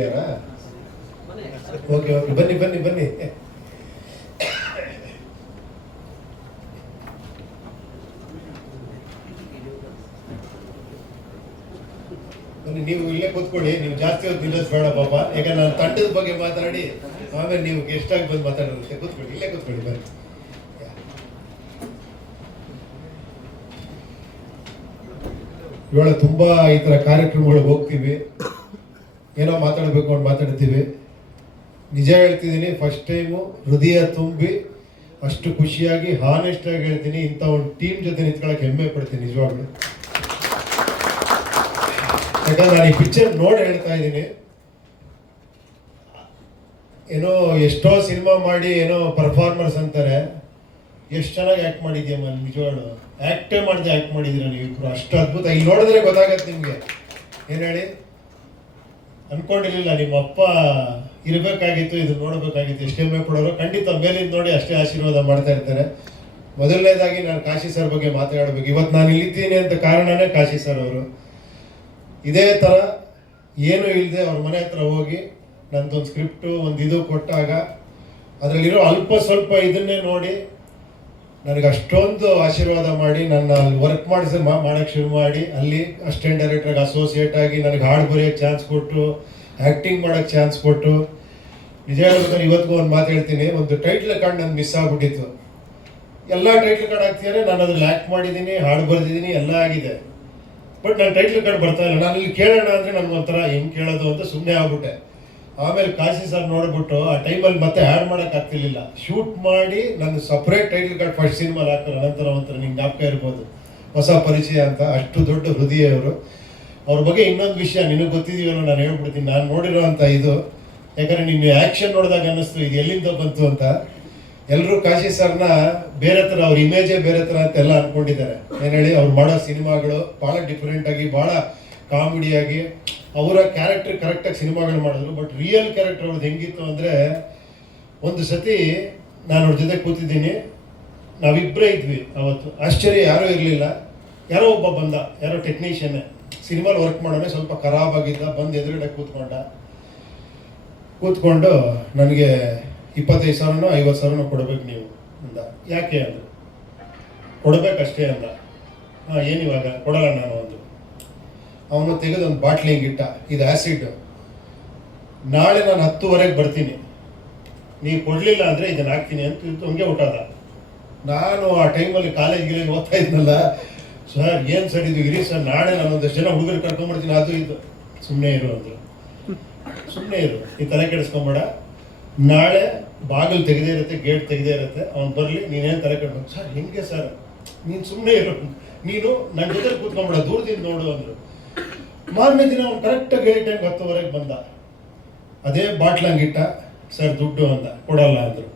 Okay okay ಬನ್ನಿ ಬನ್ನಿ ಬನ್ನಿ. ಬನ್ನಿ, ನೀವು ಇಲ್ಲೇ ಕೂತ್ಕೊಳ್ಳಿ. ನೀವು ಜಾಸ್ತಿ ಹೊತ್ತು ನಿಲ್ಲೋದು ಬೇಡ ಪಾಪ, ಯಾಕಂದ್ರೆ ನಾನು ತಂಡದ ಬಗ್ಗೆ ಮಾತಾಡಿ ಆಮೇಲೆ ನೀವು ಗೆಸ್ಟಾಗಿ ಬಂದು ಮಾತಾಡೋರುತ್ತೆ. ಕೂತ್ಕೊಳ್ಳಿ, ಇಲ್ಲೇ ಕೂತ್ಕೊಳ್ಳಿ ಬನ್ನಿ. ಇವಾಗ ತುಂಬ ಈ ಥರ ಕಾರ್ಯಕ್ರಮಗಳಿಗೆ ಹೋಗ್ತೀವಿ, ಏನೋ ಮಾತಾಡಬೇಕು ಅಂತ ಮಾತಾಡ್ತೀವಿ. ನಿಜ ಹೇಳ್ತಿದ್ದೀನಿ, ಫಸ್ಟ್ ಟೈಮು ಹೃದಯ ತುಂಬಿ ಅಷ್ಟು ಖುಷಿಯಾಗಿ ಹಾನೆಸ್ಟಾಗಿ ಹೇಳ್ತೀನಿ, ಇಂಥ ಒಂದು ಟೀಮ್ ಜೊತೆ ನಿಂತ್ಕೊಳ್ಳೋಕೆ ಹೆಮ್ಮೆ ಪಡ್ತೀನಿ ನಿಜವಾಗ್ಲೂ. ಯಾಕಂದ್ರೆ ನಾನು ಈ ಪಿಕ್ಚರ್ ನೋಡಿ ಹೇಳ್ತಾ ಇದ್ದೀನಿ, ಏನೋ ಎಷ್ಟೋ ಸಿನಿಮಾ ಮಾಡಿ ಏನೋ ಪರ್ಫಾರ್ಮರ್ಸ್ ಅಂತಾರೆ, ಎಷ್ಟು ಚೆನ್ನಾಗಿ ಆ್ಯಕ್ಟ್ ಮಾಡಿದ್ಯಮ್ಮ ನಿಜವಾಗ್ಲು. ಆ್ಯಕ್ಟೇ ಮಾಡಿದೆ ಆ್ಯಕ್ಟ್ ಮಾಡಿದ್ದೀರ ನೀವು ಇಬ್ಬರು, ಅಷ್ಟು ಅದ್ಭುತ. ಇಲ್ಲಿ ನೋಡಿದ್ರೆ ಗೊತ್ತಾಗತ್ತೆ ನಿಮಗೆ. ಏನು ಹೇಳಿ, ಅನ್ಕೊಂಡಿರ್ಲಿಲ್ಲ ನಿಮ್ಮ ಅಪ್ಪ ಇರಬೇಕಾಗಿತ್ತು, ಇದು ನೋಡಬೇಕಾಗಿತ್ತು. ಎಷ್ಟೇ ಹೆಮ್ಮೆ ಪಡೋರು. ಖಂಡಿತ ಮೇಲಿಂದ ನೋಡಿ ಅಷ್ಟೇ ಆಶೀರ್ವಾದ ಮಾಡ್ತಾ ಇರ್ತಾರೆ. ಮೊದಲನೇದಾಗಿ ನಾನು ಕಾಶಿ ಸರ್ ಬಗ್ಗೆ ಮಾತಾಡಬೇಕು. ಇವತ್ತು ನಾನು ಇಲ್ಲಿದ್ದೀನಿ ಅಂತ ಕಾರಣನೇ ಕಾಶಿ ಸರ್ ಅವರು. ಇದೇ ಥರ ಏನೂ ಇಲ್ಲದೆ ಅವ್ರ ಮನೆ ಹತ್ರ ಹೋಗಿ ನಂದೊಂದು ಸ್ಕ್ರಿಪ್ಟು ಒಂದು ಇದು ಕೊಟ್ಟಾಗ ಅದರಲ್ಲಿರೋ ಅಲ್ಪ ಸ್ವಲ್ಪ ಇದನ್ನೇ ನೋಡಿ ನನಗೆ ಅಷ್ಟೊಂದು ಆಶೀರ್ವಾದ ಮಾಡಿ ನನ್ನ ಅಲ್ಲಿ ವರ್ಕ್ ಮಾಡೋಕ್ಕೆ ಶುರು ಮಾಡಿ, ಅಲ್ಲಿ ಅಸಿಸ್ಟೆಂಟ್ ಡೈರೆಕ್ಟ್ರಾಗಿ ಅಸೋಸಿಯೇಟ್ ಆಗಿ ನನಗೆ ಹಾಡು ಬರೆಯೋಕ್ಕೆ ಚಾನ್ಸ್ ಕೊಟ್ಟು, ಆ್ಯಕ್ಟಿಂಗ್ ಮಾಡೋಕ್ಕೆ ಚಾನ್ಸ್ ಕೊಟ್ಟು. ನಿಜ ಹೇಳ್ಬೇಕಾದ್ರೆ ಇವತ್ತಿಗೂ ಒಂದು ಮಾತು ಹೇಳ್ತೀನಿ, ಒಂದು ಟೈಟ್ಲ್ ಕಾರ್ಡ್ ನಂಗೆ ಮಿಸ್ ಆಗಿಬಿಟ್ಟಿತ್ತು. ಎಲ್ಲ ಟೈಟ್ಲ್ ಕಾರ್ಡ್ ಹಾಕ್ತಿದ್ದಾರೆ, ನಾನು ಅದ್ರಲ್ಲಿ ಆ್ಯಕ್ಟ್ ಮಾಡಿದ್ದೀನಿ, ಹಾಡು ಬರೆದಿದ್ದೀನಿ, ಎಲ್ಲ ಆಗಿದೆ. ಬಟ್ ನನ್ನ ಟೈಟ್ಲ್ ಕಾರ್ಡ್ ಬರ್ತಾ ಇಲ್ಲ. ನಾನು ಇಲ್ಲಿ ಕೇಳೋಣ ಅಂದರೆ ನನಗೊಂಥರ ಹೆಂಗೆ ಕೇಳೋದು ಅಂತ ಸುಮ್ಮನೆ ಆಗ್ಬಿಟ್ಟೆ. ಆಮೇಲೆ ಕಾಶಿ ಸರ್ ನೋಡ್ಬಿಟ್ಟು ಆ ಟೈಮಲ್ಲಿ ಮತ್ತೆ ಆ್ಯಡ್ ಮಾಡೋಕ್ಕಾಗ್ತಿರ್ಲಿಲ್ಲ. ಶೂಟ್ ಮಾಡಿ ನನ್ನ ಸಪ್ರೇಟ್ ಟೈಟ್ಲ್ ಕಾರ್ಡ್ ಫಸ್ಟ್ ಸಿನಿಮಾಲಿ ಹಾಕೋರು. ಅನಂತರ ಒಂಥರ ನಿಂಗೆ ಜ್ಞಾಪಕ ಇರ್ಬೋದು, ಹೊಸ ಪರಿಚಯ ಅಂತ. ಅಷ್ಟು ದೊಡ್ಡ ಹೃದಯ ಅವರು. ಅವ್ರ ಬಗ್ಗೆ ಇನ್ನೊಂದು ವಿಷಯ ನಿನಗೆ ಗೊತ್ತಿದೆಯಲ್ಲ, ನಾನು ಹೇಳ್ಬಿಡ್ತೀನಿ. ನಾನು ನೋಡಿರೋ ಅಂಥ ಇದು, ಯಾಕಂದರೆ ನಿನ್ನ ಆ್ಯಕ್ಷನ್ ನೋಡಿದಾಗ ಅನ್ನಿಸ್ತು ಇದು ಎಲ್ಲಿಂದ ಬಂತು ಅಂತ. ಎಲ್ಲರೂ ಕಾಶಿ ಸರ್ನ ಬೇರೆ ಥರ, ಅವ್ರ ಇಮೇಜೇ ಬೇರೆ ಥರ ಅಂತೆಲ್ಲ ಅಂದ್ಕೊಂಡಿದ್ದಾರೆ. ಏನು ಹೇಳಿ, ಅವ್ರು ಮಾಡೋ ಸಿನಿಮಾಗಳು ಭಾಳ ಡಿಫ್ರೆಂಟಾಗಿ, ಭಾಳ ಕಾಮಿಡಿಯಾಗಿ ಅವರ ಕ್ಯಾರೆಕ್ಟರ್ ಕರೆಕ್ಟಾಗಿ ಸಿನಿಮಾಗಳು ಮಾಡಿದ್ರು. ಬಟ್ ರಿಯಲ್ ಕ್ಯಾರೆಕ್ಟರ್ ಅವ್ರದ್ದು ಹೆಂಗಿತ್ತು ಅಂದರೆ, ಒಂದು ಸತಿ ನಾನು ಅವ್ರ ಜೊತೆ ಕೂತಿದ್ದೀನಿ, ನಾವಿಬ್ಬರೇ ಇದ್ವಿ ಅವತ್ತು. ಆಶ್ಚರ್ಯ, ಯಾರೂ ಇರಲಿಲ್ಲ. ಯಾರೋ ಒಬ್ಬ ಬಂದ, ಯಾರೋ ಟೆಕ್ನಿಷಿಯನ್ನೇ, ಸಿನಿಮಾಲಿ ವರ್ಕ್ ಮಾಡೋಣ, ಸ್ವಲ್ಪ ಖರಾಬಾಗಿದ್ದ. ಬಂದು ಎದುರುಗಡೆ ಕೂತ್ಕೊಂಡು ನನಗೆ 25,000 50,000 ಕೊಡಬೇಕು ನೀವು ಅಂದ. ಯಾಕೆ ಅಂದರು. ಕೊಡಬೇಕಷ್ಟೇ ಅಂದ. ಹಾಂ, ಏನಿವಾಗ ಕೊಡಲ್ಲ ನಾನು ಅಂದು. ಅವನು ತೆಗೆದು ಒಂದು ಬಾಟ್ಲಿ ಹಿಂಗಿಟ್ಟ, ಇದು ಆ್ಯಸಿಡ್, ನಾಳೆ ನಾನು 10:00 ಬರ್ತೀನಿ, ನೀವು ಕೊಡಲಿಲ್ಲ ಅಂದರೆ ಇದನ್ನು ಹಾಕ್ತೀನಿ ಅಂತ ಹಂಗೆ ಹುಟ್ಟಾದ. ನಾನು ಆ ಟೈಮಲ್ಲಿ ಕಾಲೇಜ್ಗೆ ಓದ್ತಾ ಇದ್ನಲ್ಲ, ಸರ್ ಏನು ಸರ್ ಇದು, ಇರಿ ಸರ್, ನಾಳೆ ನಾನು ಒಂದಷ್ಟು ಜನ ಹುಡುಗರು ಕರ್ಕೊಂಡ್ಬಿಡ್ತೀನಿ, ಅದು ಇದು. ಸುಮ್ಮನೆ ಇರು ಅಂದರು. ಸುಮ್ಮನೆ ಇರು, ಈ ತಲೆ ಕೆಡಿಸ್ಕೊಂಬೇಡ, ನಾಳೆ ಬಾಗಿಲು ತೆಗೆದೇ ಇರುತ್ತೆ, ಗೇಟ್ ತೆಗೆದೇ ಇರುತ್ತೆ, ಅವ್ನು ಬರಲಿ, ನೀನೇನು ತಲೆ ಕೆಡ್ಬೇಕು. ಸರ್ ಹೆಂಗೆ ಸರ್, ನೀನು ಸುಮ್ಮನೆ ಇರು, ನೀನು ನನ್ನ ಜೊತೆ ಕೂತ್ಕೊಂಬೇಡ, ದೂರದಿಂದ ನೋಡು ಅಂದರು. ಮಾರನೇ ದಿನ ಅವ್ನು ಕರೆಕ್ಟಾಗಿ ಹೇಳಿ ಟೈಮ್ಗೆ 10:00 ಬಂದ. ಅದೇ ಬಾಟ್ಲಂಗಿಟ್ಟ, ಸರ್ ದುಡ್ಡು ಅಂದ. ಕೊಡಲ್ಲ ಅಂದರು.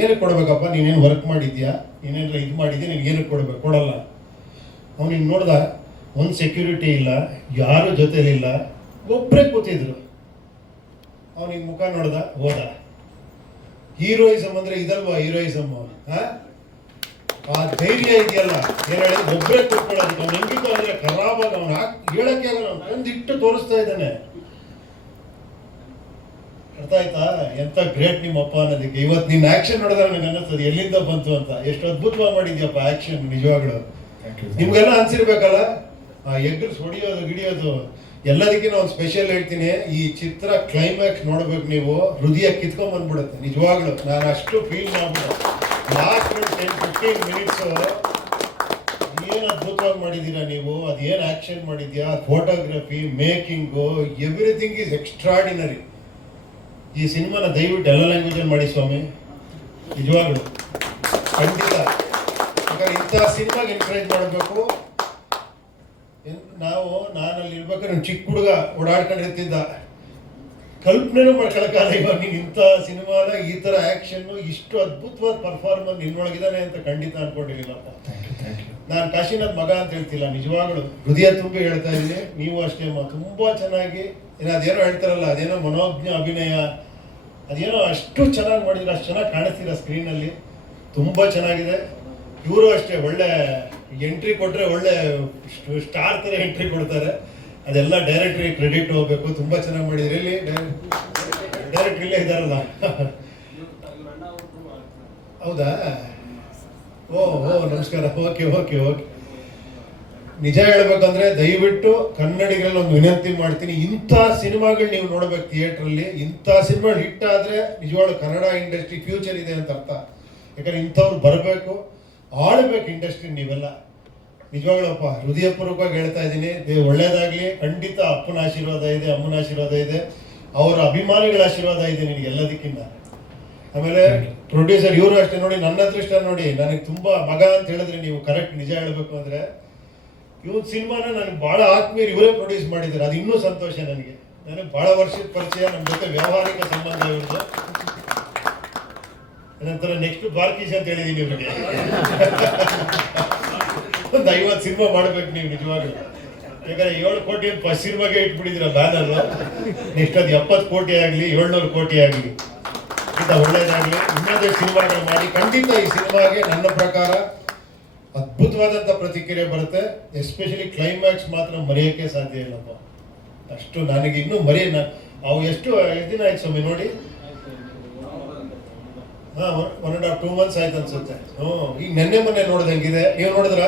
ಏನಕ್ಕೆ ಕೊಡಬೇಕಪ್ಪ, ನೀನೇನು ವರ್ಕ್ ಮಾಡಿದ್ಯಾ, ನೀನೇನಾರ ಇದು ಮಾಡಿದ್ಯಾ, ನೀನು ಏನಕ್ಕೆ ಕೊಡಬೇಕು, ಕೊಡಲ್ಲ. ಅವ್ನಿಗೆ ನೋಡ್ದ, ಒಂದು ಸೆಕ್ಯೂರಿಟಿ ಇಲ್ಲ, ಯಾರು ಜೊತೆಲಿಲ್ಲ, ಒಬ್ಬರೇ ಕೂತಿದ್ರು. ಅವನಿಗೆ ಮುಖ ನೋಡ್ದ, ಹೋದ. ಹೀರೋಯಿಸಮ್ ಅಂದರೆ ಇದಲ್ವಾ ಹೀರೋಯಿಸಮ್? ಆ ಧೈರ್ಯ ಇದೆಯಲ್ಲ, ಏನು ಹೇಳಿ, ಒಬ್ಬರೇ ಕೂತ್ಕೊಳ್ಳೋದು. ಅವ್ನು ಹೆಂಗಿತ್ತು ಅಂದರೆ ಖರಾಬಾಗ, ಅವ್ನು ಹೇಳಕ್ಕೆ ಆಗಲ್ಲ, ಅವ್ನು ತಂದಿಟ್ಟು ತೋರಿಸ್ತಾ ಇದ್ದಾನೆ. ಅರ್ಥ ಆಯ್ತಾ? ಎಂಥ ಗ್ರೇಟ್ ನಿಮ್ಮಪ್ಪ ಅನ್ನೋದಕ್ಕೆ. ಇವತ್ತು ನಿನ್ನ ಆ್ಯಕ್ಷನ್ ನೋಡಿದ್ರೆ ನನಗೆ ಅನ್ನಿಸ್ತದೆ ಎಲ್ಲಿಂದ ಬಂತು ಅಂತ. ಎಷ್ಟು ಅದ್ಭುತವಾಗಿ ಮಾಡಿದ್ಯಪ್ಪ ಆ್ಯಕ್ಷನ್, ನಿಜವಾಗ್ಲು. ನಿಮ್ಗೆಲ್ಲ ಅನ್ಸಿರ್ಬೇಕಲ್ಲ, ಆ ಎಗ್ಗರ್ಸ್ ಹೊಡಿಯೋದು ಗಿಡಿಯೋದು ಎಲ್ಲದಕ್ಕಿಂತ ಒಂದು ಸ್ಪೆಷಲ್ ಹೇಳ್ತೀನಿ. ಈ ಚಿತ್ರ ಕ್ಲೈಮ್ಯಾಕ್ಸ್ ನೋಡ್ಬೇಕು ನೀವು, ಹೃದಯ ಕಿತ್ಕೊಂಡ್ಬಂದ್ಬಿಡುತ್ತೆ ನಿಜವಾಗ್ಲು. ನಾನು ಅಷ್ಟು ಫೀಲ್ ಮಾಡ್ಬಿಟ್ಟೆ. ಲಾಸ್ಟ್ 10-15 ಮಿನಿಟ್ಸು ಏನು ಅದ್ಭುತವಾಗಿ ಮಾಡಿದ್ದೀರಾ ನೀವು. ಅದೇನು ಆ್ಯಕ್ಷನ್ ಮಾಡಿದ್ಯಾ, photography, making, everything is extraordinary. ಈ ಸಿನಿಮಾನ ದಯವಿಟ್ಟು ಎಲ್ಲ ಲ್ಯಾಂಗ್ವೇಜಲ್ಲಿ ಮಾಡಿ ಸ್ವಾಮಿ, ನಿಜವಾಗ್ಲು ಖಂಡಿತ. ಯಾಕಂದ್ರೆ ಇಂಥ ಸಿನಿಮಾಗೆ ಎನ್ಕರೇಜ್ ಮಾಡಬೇಕು. ನಾನಲ್ಲಿ ಇರ್ಬೇಕಾದ್ರೆ ನಾನು ಚಿಕ್ಕ ಹುಡುಗ ಓಡಾಡ್ಕೊಂಡಿರ್ತಿದ್ದ, ಕಲ್ಪನೆನೂ ಮಾಡ್ಕೊಳಕ್ಕಾಗ. ಇವಾಗ ನೀನು ಇಂಥ ಸಿನಿಮಾದ ಈ ಥರ ಆ್ಯಕ್ಷನ್ನು, ಇಷ್ಟು ಅದ್ಭುತವಾದ ಪರ್ಫಾರ್ಮೆನ್ಸ್ ನಿನ್ನೊಳಗಿದ್ದಾನೆ ಅಂತ ಖಂಡಿತ ಅನ್ಕೊಂಡಿರಲಿಲ್ಲಪ್ಪ. ನಾನು ಕಾಶಿನಾಥ್ ಮಗ ಅಂತ ಹೇಳ್ತಿಲ್ಲ, ನಿಜವಾಗ್ಲು ಹೃದಯ ತುಂಬಿ ಹೇಳ್ತಾ ಇದ್ದೀನಿ. ನೀವು ಅಷ್ಟೇ ಅಮ್ಮ, ತುಂಬ ಚೆನ್ನಾಗಿ ಅದೇನೋ ಹೇಳ್ತಾರಲ್ಲ, ಅದೇನೋ ಮನೋಜ್ಞ ಅಭಿನಯ, ಅದೇನೋ ಅಷ್ಟು ಚೆನ್ನಾಗಿ ಮಾಡಿದ್ರೆ, ಅಷ್ಟು ಚೆನ್ನಾಗಿ ಕಾಣಿಸ್ತೀರ ಸ್ಕ್ರೀನಲ್ಲಿ. ತುಂಬ ಚೆನ್ನಾಗಿದೆ. ಇವರು ಅಷ್ಟೇ ಒಳ್ಳೆ ಎಂಟ್ರಿ ಕೊಟ್ಟರೆ ಒಳ್ಳೆ ಸ್ಟಾರ್ ಥರ ಎಂಟ್ರಿ ಕೊಡ್ತಾರೆ. ಅದೆಲ್ಲ ಡೈರೆಕ್ಟ್ರಿಗೆ ಕ್ರೆಡಿಟ್ ಹೋಗ್ಬೇಕು. ತುಂಬಾ ಚೆನ್ನಾಗಿ ಮಾಡಿದ್ರಿ. ಇಲ್ಲಿ ಡೈರೆಕ್ಟರ್ ಇಲ್ಲೇ ಇದ್ದಾರಲ್ಲ. ಹೌದಾ? ಓ ನಮಸ್ಕಾರ. Okay okay okay. ನಿಜ ಹೇಳ್ಬೇಕಂದ್ರೆ ದಯವಿಟ್ಟು ಕನ್ನಡಿಗರಲ್ಲಿ ಒಂದು ವಿನಂತಿ ಮಾಡ್ತೀನಿ, ಇಂಥ ಸಿನಿಮಾಗಳು ನೀವು ನೋಡ್ಬೇಕು ಥಿಯೇಟ್ರಲ್ಲಿ. ಇಂಥ ಸಿನಿಮಾಗಳು ಹಿಟ್ ಆದರೆ ನಿಜವಾಗ್ಲೂ ಕನ್ನಡ ಇಂಡಸ್ಟ್ರಿ ಫ್ಯೂಚರ್ ಇದೆ ಅಂತ ಅರ್ಥ. ಯಾಕಂದ್ರೆ ಇಂಥವ್ರು ಬರಬೇಕು, ಆಳ್ಬೇಕು ಇಂಡಸ್ಟ್ರಿ. ನೀವೆಲ್ಲ ನಿಜವಾಗ್ಲಪ್ಪ ಹೃದಯಪೂರ್ವಕವಾಗಿ ಹೇಳ್ತಾ ಇದ್ದೀನಿ. ಒಳ್ಳೇದಾಗ್ಲಿ. ಖಂಡಿತ ಅಪ್ಪನ ಆಶೀರ್ವಾದ ಇದೆ, ಅಮ್ಮನ ಆಶೀರ್ವಾದ ಇದೆ, ಅವರ ಅಭಿಮಾನಿಗಳ ಆಶೀರ್ವಾದ ಇದೆ ನಿನಗೆ ಎಲ್ಲದಕ್ಕಿಂತ. ಆಮೇಲೆ ಪ್ರೊಡ್ಯೂಸರ್ ಇವರು ಅಷ್ಟೇ ನೋಡಿ, ನನ್ನ ಅದೃಷ್ಟ ನೋಡಿ, ನನಗೆ ತುಂಬಾ ಮಗ ಅಂತ ಹೇಳಿದ್ರೆ ನೀವು ಕರೆಕ್ಟ್. ನಿಜ ಹೇಳ್ಬೇಕು ಅಂದ್ರೆ ಇವತ್ತು ಸಿನಿಮಾನ ನನಗೆ ಬಹಳ ಆತ್ಮೀಯರು ಇವರೇ ಪ್ರೊಡ್ಯೂಸ್ ಮಾಡಿದ್ದಾರೆ. ಅದು ಇನ್ನೂ ಸಂತೋಷ ನನಗೆ. ನನಗೆ ಬಹಳ ವರ್ಷದ ಪರಿಚಯ, ನಮ್ಮ ಜೊತೆ ವ್ಯಾವಹಾರಿಕ ಸಂಬಂಧ ಇವ್ರದ್ದು. ನಂತರ ನೆಕ್ಸ್ಟ್ ಬಾರ್ಕೀಸ್ ಅಂತ ಹೇಳಿದೀನಿ ಇವ್ರಿಗೆ. ಒಂದು 50 ಸಿನಿಮಾ ಮಾಡ್ಬೇಕು ನೀವು ನಿಜವಾಗ್ಲೂ. ಯಾಕಂದ್ರೆ 7 ಕೋಟಿ ಫಸ್ಟ್ ಸಿನಿಮಾಗೆ ಇಟ್ಬಿಟ್ಟಿದ್ದೀರ ಬ್ಯಾನರ್. ನೆಕ್ಸ್ಟ್ ಅದು 70 ಕೋಟಿ ಆಗಲಿ, 700 ಕೋಟಿ ಆಗಲಿ, ಇಂಥ ಒಳ್ಳೇದಾಗಲಿ. ಇನ್ನೊಂದೇ ಸಿನಿಮಾಗಳು ಮಾಡಿ. ಖಂಡಿತ ಈ ಸಿನಿಮಾಗೆ ನನ್ನ ಪ್ರಕಾರ ಅದ್ಭುತವಾದಂಥ ಪ್ರತಿಕ್ರಿಯೆ ಬರುತ್ತೆ. ಎಸ್ಪೆಷಲಿ ಕ್ಲೈಮ್ಯಾಕ್ಸ್ ಮಾತ್ರ ಮರೆಯೋಕ್ಕೆ ಸಾಧ್ಯ ಇಲ್ಲಪ್ಪ. ಅಷ್ಟು ನನಗೆ ಇನ್ನೂ ಅವು ಎಷ್ಟು ದಿನ ಆಯ್ತು ಸ್ವಾಮಿ ನೋಡಿ? 1.5 2 months ಆಯ್ತು ಅನ್ಸುತ್ತೆ. ಈಗ ನೆನ್ನೆ ಮೊನ್ನೆ ನೋಡ್ದಂಗಿದೆ. ನೀವು ನೋಡಿದ್ರ?